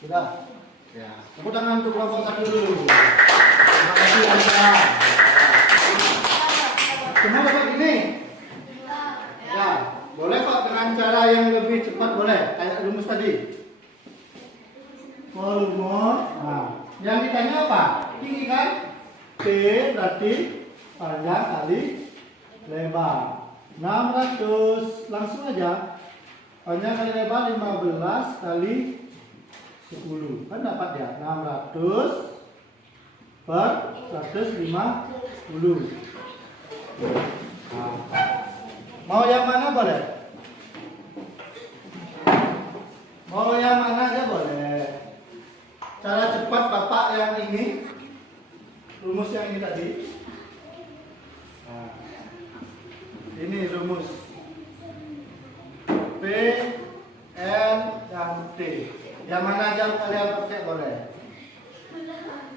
Sudah? Ya. Tepuk tangan untuk kelompok 1 dulu. Terima kasih Anda. Semua dapat ini? Ya, boleh kok dengan cara yang lebih cepat boleh, kayak rumus tadi. Volume. Nah, yang ditanya apa? Tinggi kan? T berarti panjang kali lebar. 600, langsung aja. Panjang kali lebar 15 kali 10. Kan dapat ya? 600 per 150. Nah, mau yang mana boleh? Mau yang mana aja boleh. Cara cepat Bapak yang ini, rumus yang ini tadi. Nah, ini rumus P, N, dan T. Yang mana aja kalian pakai boleh.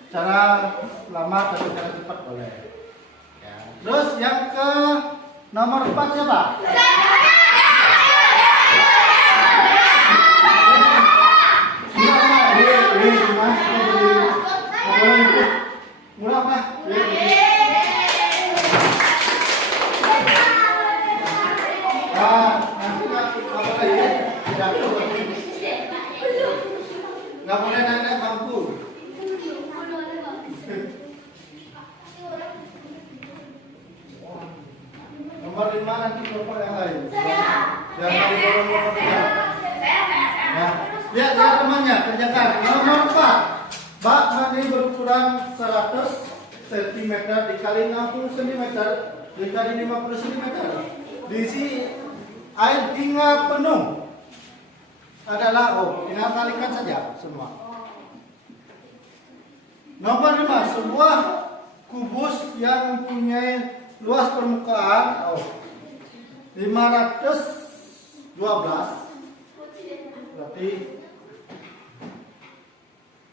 Cara lama atau cara cepat boleh. Ya. Terus yang ke nomor 4 siapa? Murah apa? Nggak boleh naik bangku. Nomor 5 nanti kelompok yang lain. Yang tadi nomor 3. Nah, lihat temannya kerjakan. Nomor 4. Bak mandi berukuran 100 cm dikali 60 cm dikali 50 cm. Diisi air hingga penuh. Adalah tinggal kalikan saja semua. Nomor 5, sebuah kubus yang mempunyai luas permukaan 512, berarti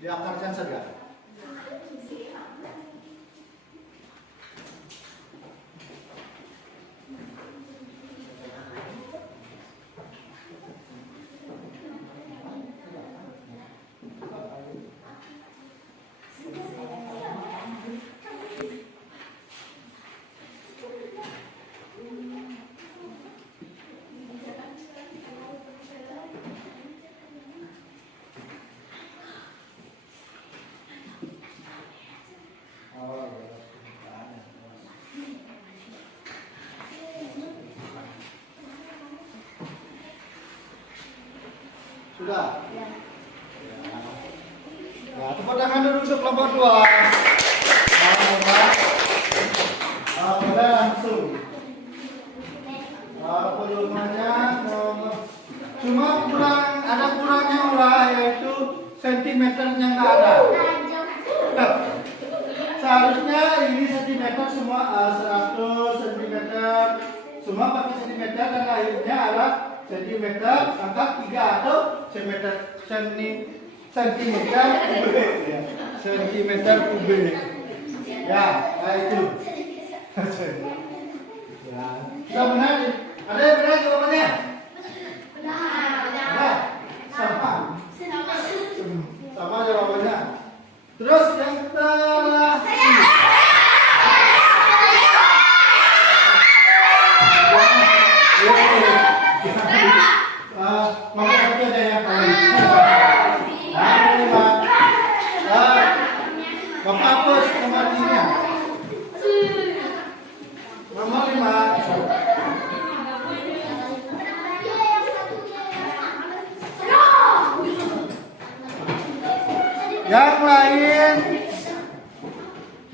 diakarkan saja. Sudah? Ya. Ya, tepuk tangan dulu untuk kelompok 2. Boleh langsung. Volumenya cuma ada kurangnya ulah, yaitu sentimeternya nggak ada. Seharusnya ini sentimeter semua 100 sentimeter, semua pakai sentimeter dan akhirnya adalah sentimeter angka 3 atau sentimeter kubik ya. Sentimeter kubik. Ya, itu. Ya, sudah benar. Ada yang benar jawabannya? Benar. Sama. Sama jawabannya. Terus yang terakhir. Nomor 1 ada yang paling. Bapak hapus nomor 5. Nomor 5.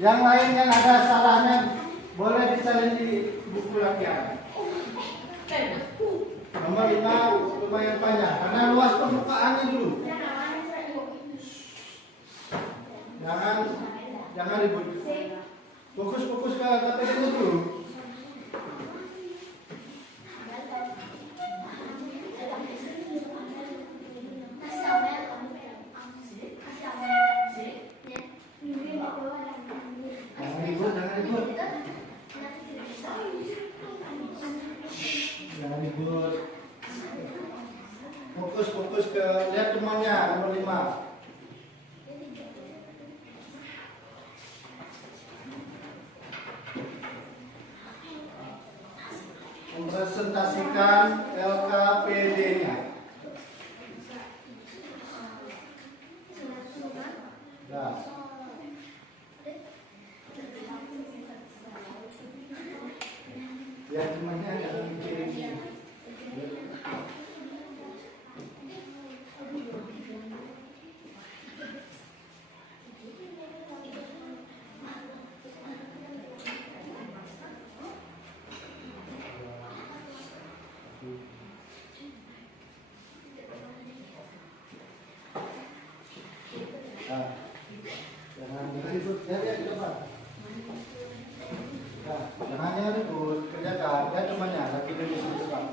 Yang lain yang ada salahnya boleh disalin di buku latihan. Nomor 5 lumayan panjang karena luas permukaannya dulu. Jangan ribut. Fokus ke kata-kata dulu. Jangan ribut. Fokus ke lihat temannya nomor 5. Mempresentasikan LKPD-nya. Nah. Ya temannya jangan mikirin. Jangan ribut, ya coba. Jangan ribut, kerjakan. Ya temannya lagi dulu sebentar.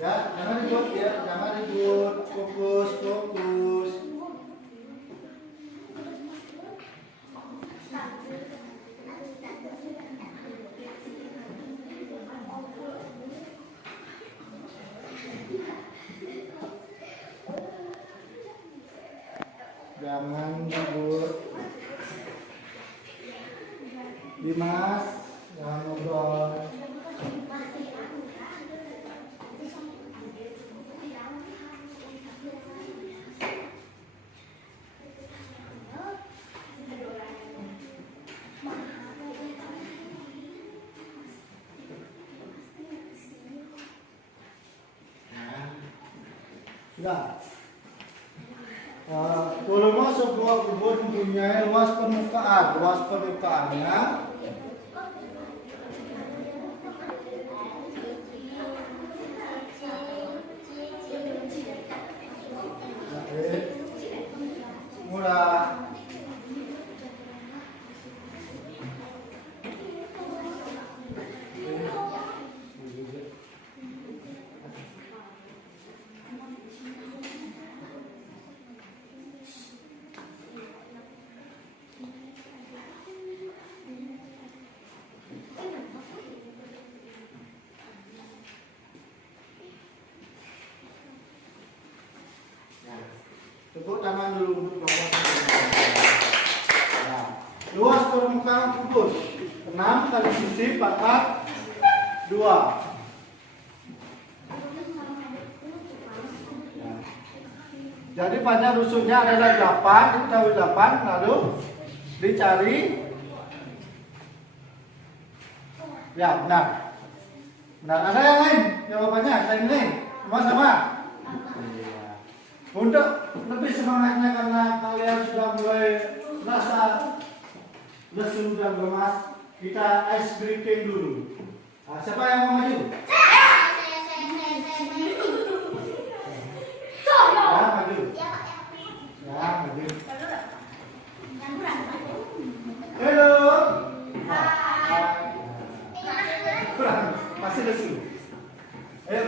Jangan ribut ya, jangan ribut. Fokus. Jangan ribut. Dimas, jangan ngobrol. Sudah. Volume sebuah kebun mempunyai luas permukaannya murah. Tepuk tangan dulu untuk Bapak. Nah, luas permukaan kubus 6 kali sisi pangkat 2. Jadi panjang rusunnya adalah 8, diketahui 8, lalu dicari. Ya, benar. Benar, ada yang lain jawabannya, yang lain, sama-sama. Untuk lebih semangatnya karena kalian sudah mulai merasa lesu dan lemas, kita ice breaking dulu. Nah, siapa yang mau maju? Ya, maju. Ya, maju. Halo. Kurang, masih lesu. Ayo.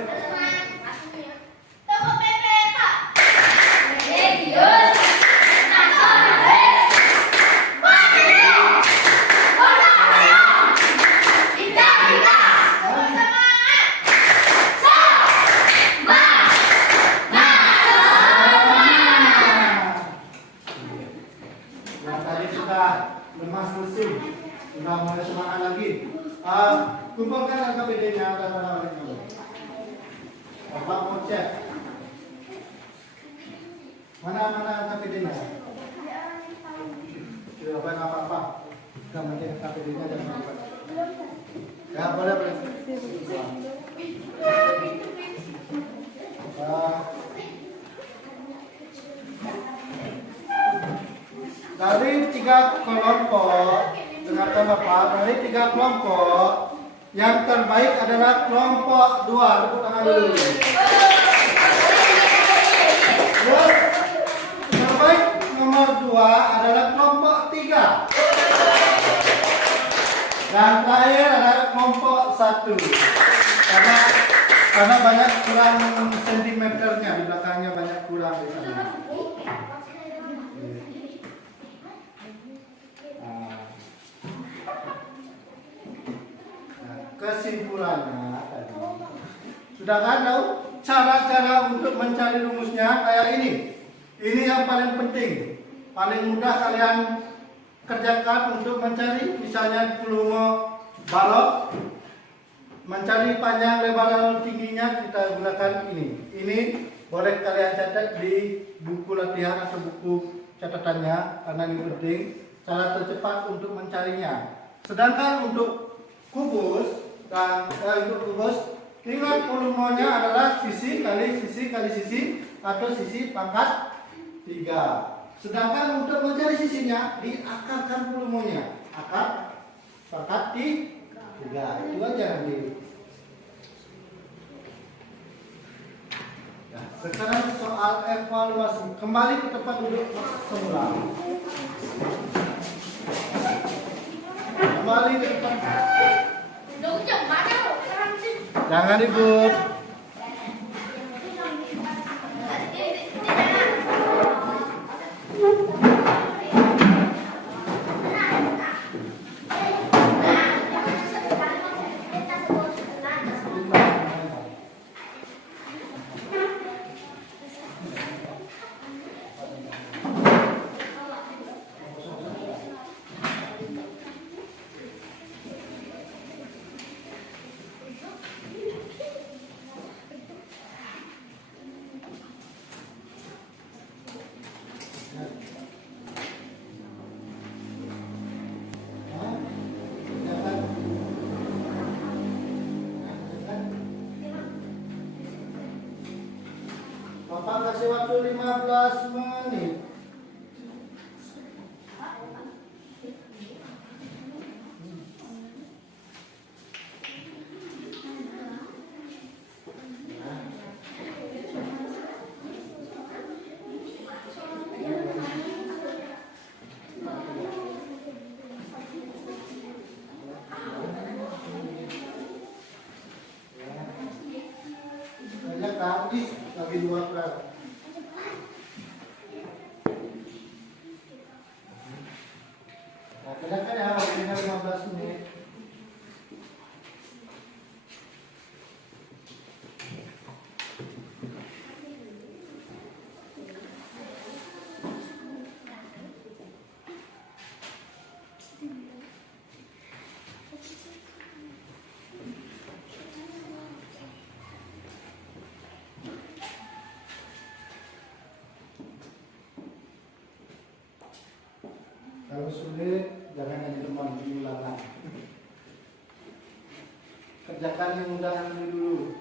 Lemas lesu, sudah mulai semangat lagi. Kumpulkan KPD-nya dan orang-orangnya. Bapak mau cek. Mana KPD-nya? Tidak apa-apa. Kita mencek KPD-nya dan apa? Ya boleh. Dari 3 kelompok, dengarkan Bapak, dari 3 kelompok, yang terbaik adalah kelompok 2. Tepuk tangan dulu. Terus, terbaik nomor 2 adalah kelompok 3. Dan terakhir adalah kelompok 1. Karena banyak kurang sentimeternya, di belakangnya banyak kurang di sana. Kesimpulannya tadi sudah ada cara-cara untuk mencari rumusnya kayak ini. Ini yang paling penting, paling mudah kalian kerjakan untuk mencari misalnya volume balok, mencari panjang lebar lalu tingginya kita gunakan ini. Ini boleh kalian catat di buku latihan atau buku catatannya karena ini penting, cara tercepat untuk mencarinya. Sedangkan untuk kubus dan untuk kubus, ingat volumenya adalah sisi kali sisi kali sisi atau sisi pangkat 3. Sedangkan untuk mencari sisinya diakarkan volumenya, akar pangkat 3. Itu aja nanti. Nah, sekarang soal evaluasi. Kembali ke tempat duduk semula. Kembali ke tempat. Jangan ribut. Bapak kasih waktu 15 menit. Tadi lagi 2 kelas. Nah, kerjakan ya, waktunya 15 menit. Kalau sulit, jangan hanya teman diulangan. Kerjakan yang mudah dulu.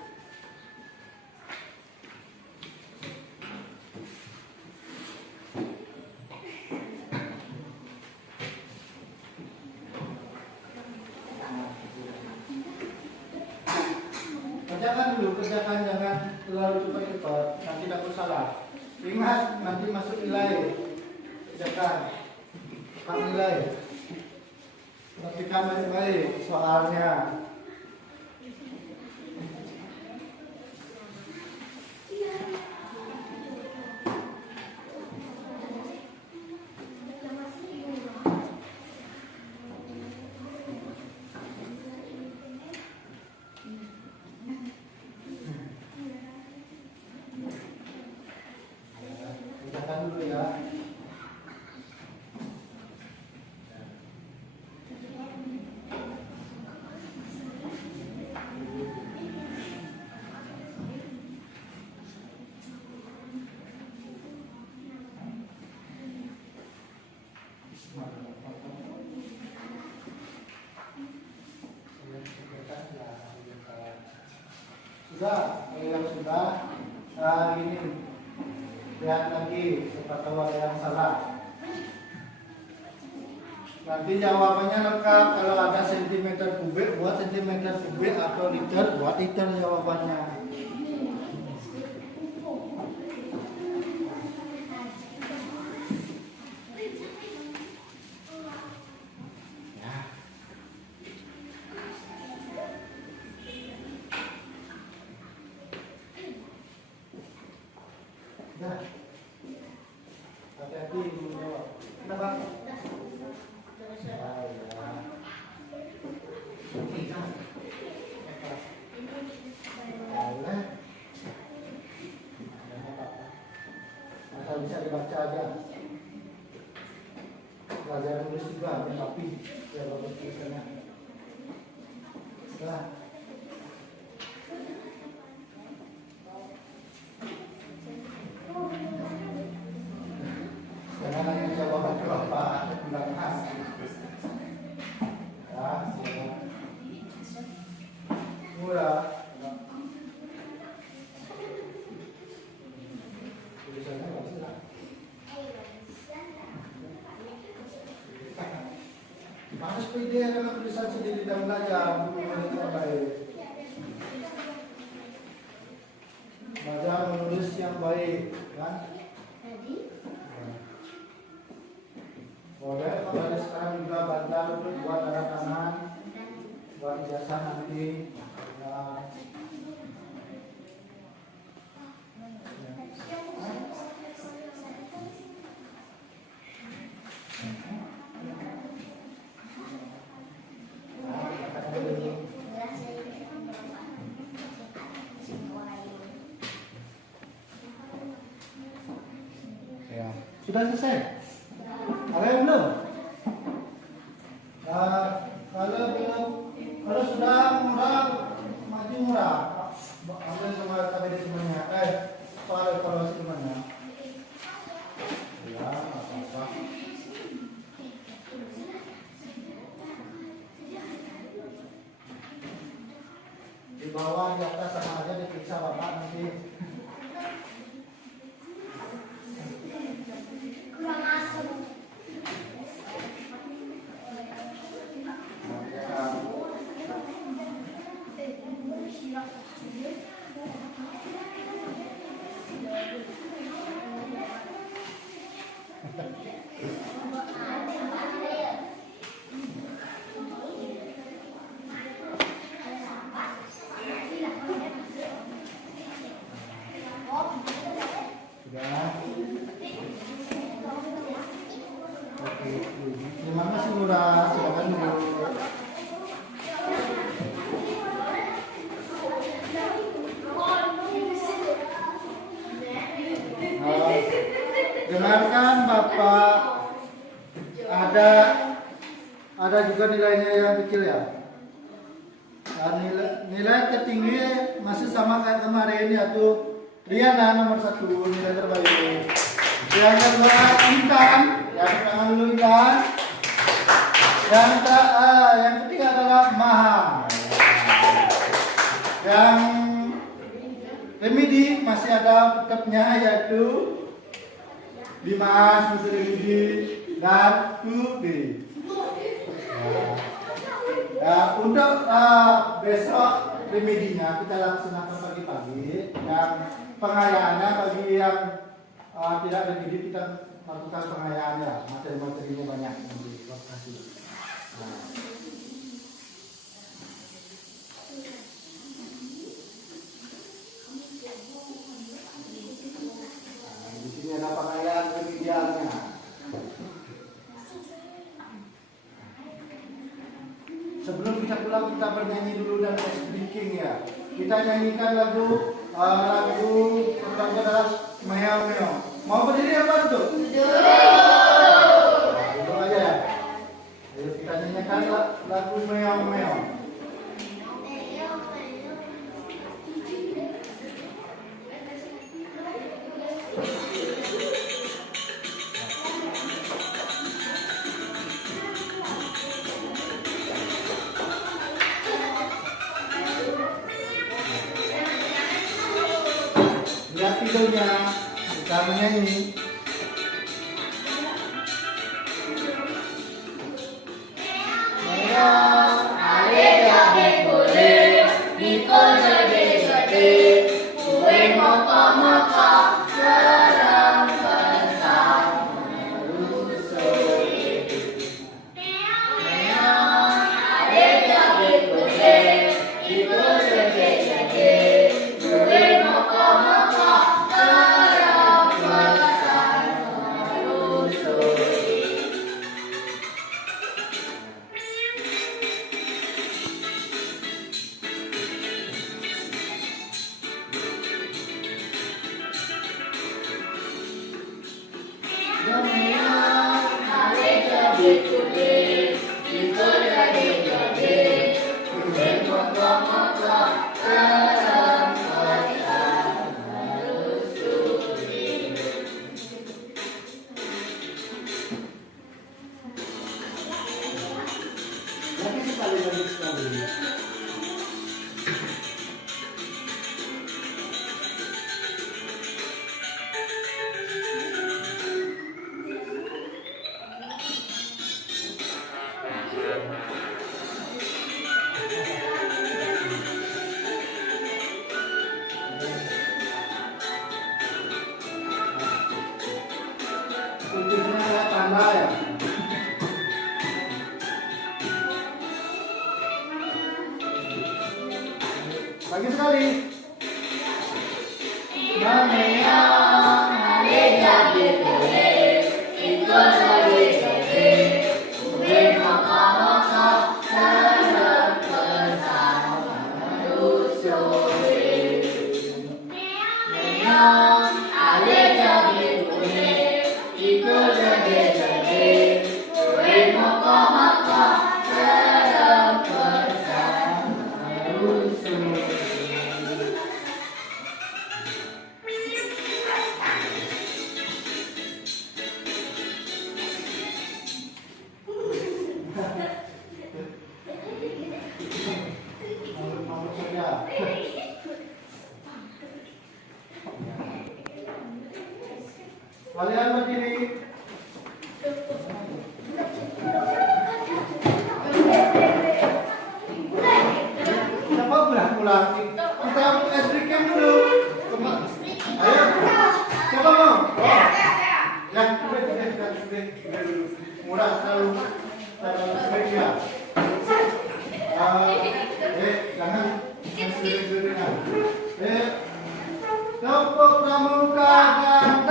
Kerjakan jangan terlalu cepat-cepat, nanti takut salah. Ingat, nanti masuk nilai. Kerjakan. Pak nilai. Perhatikan baik-baik soalnya. Kerjakan dulu ya. Sudah, kalau yang sudah, ini lihat lagi siapa tahu ada yang salah. Nanti jawabannya lengkap. Kalau ada sentimeter kubik, buat sentimeter kubik, atau liter, buat liter jawabannya. Nah, hati-hati menjawab. Kenapa? Asal bisa dibaca aja. Belajar nulis juga, tapi ya bagus tulisannya. Nah. Jangan hanya jawaban berapa bilang khas. Ya, siap. Murah. Tulisannya bagus lah. Harus pede dengan tulisan sendiri dan belajar dengan baik. Belajar menulis yang baik, kan? Boleh, kalau dari sekarang juga bantal untuk buat tanda tangan, buat ijazah nanti. Ya, sudah selesai. Ada yang belum? Kalau belum, kalau sudah murah, maju murah. Ambil semua KBD semuanya. Soal evaluasi semuanya. Ya, apa-apa. Di bawah, di atas sama aja diperiksa Bapak nanti. Sudah. Oke. Terima kasih Lurah. Silakan dulu. Dengarkan Bapak, ada juga nilainya yang kecil ya. Nilai tertinggi masih sama kayak kemarin, yaitu Riana nomor 1 nilai terbaik. Yang kedua Intan, yang tangan dulu Intan. Yang ketiga adalah Maham. Yang remedi masih ada tetapnya, yaitu Dimas, Mr. Remedi, dan Tubi. Ya, untuk besok remedinya kita laksanakan pagi-pagi, dan pengayaannya bagi yang tidak remedi kita lakukan pengayaan ya, materi-materinya banyak di lokasi. Di sini ada pengayaan remedialnya. Sebelum kita pulang kita bernyanyi dulu dan ice breaking ya. Kita nyanyikan lagu pertama adalah Meo Meo. Mau berdiri apa tuh? Duduk aja ya. Ayo kita nyanyikan lagu Meo Meo. Lihat videonya, kita menyanyi. Lagi sekali. Putusnya ada tanda ya. Lagi sekali. Kalian berdiri. Siapa pulang? Kita es break dulu. Ayo. Siapa mau? Ya, break. Murah selalu break ya. Jangan sendiri-sendiri. Tepuk pramuka dan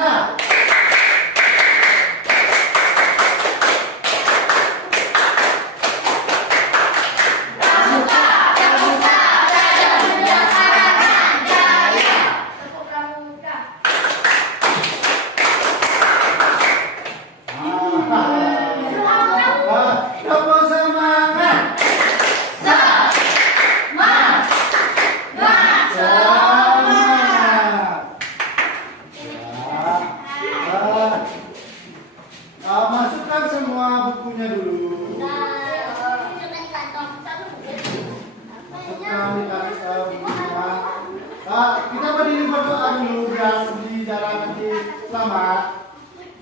Kita berdiri berdoa dulu biar di jalan nanti selamat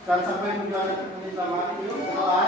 dan sampai tujuan nanti selamat. Yuk berdoa.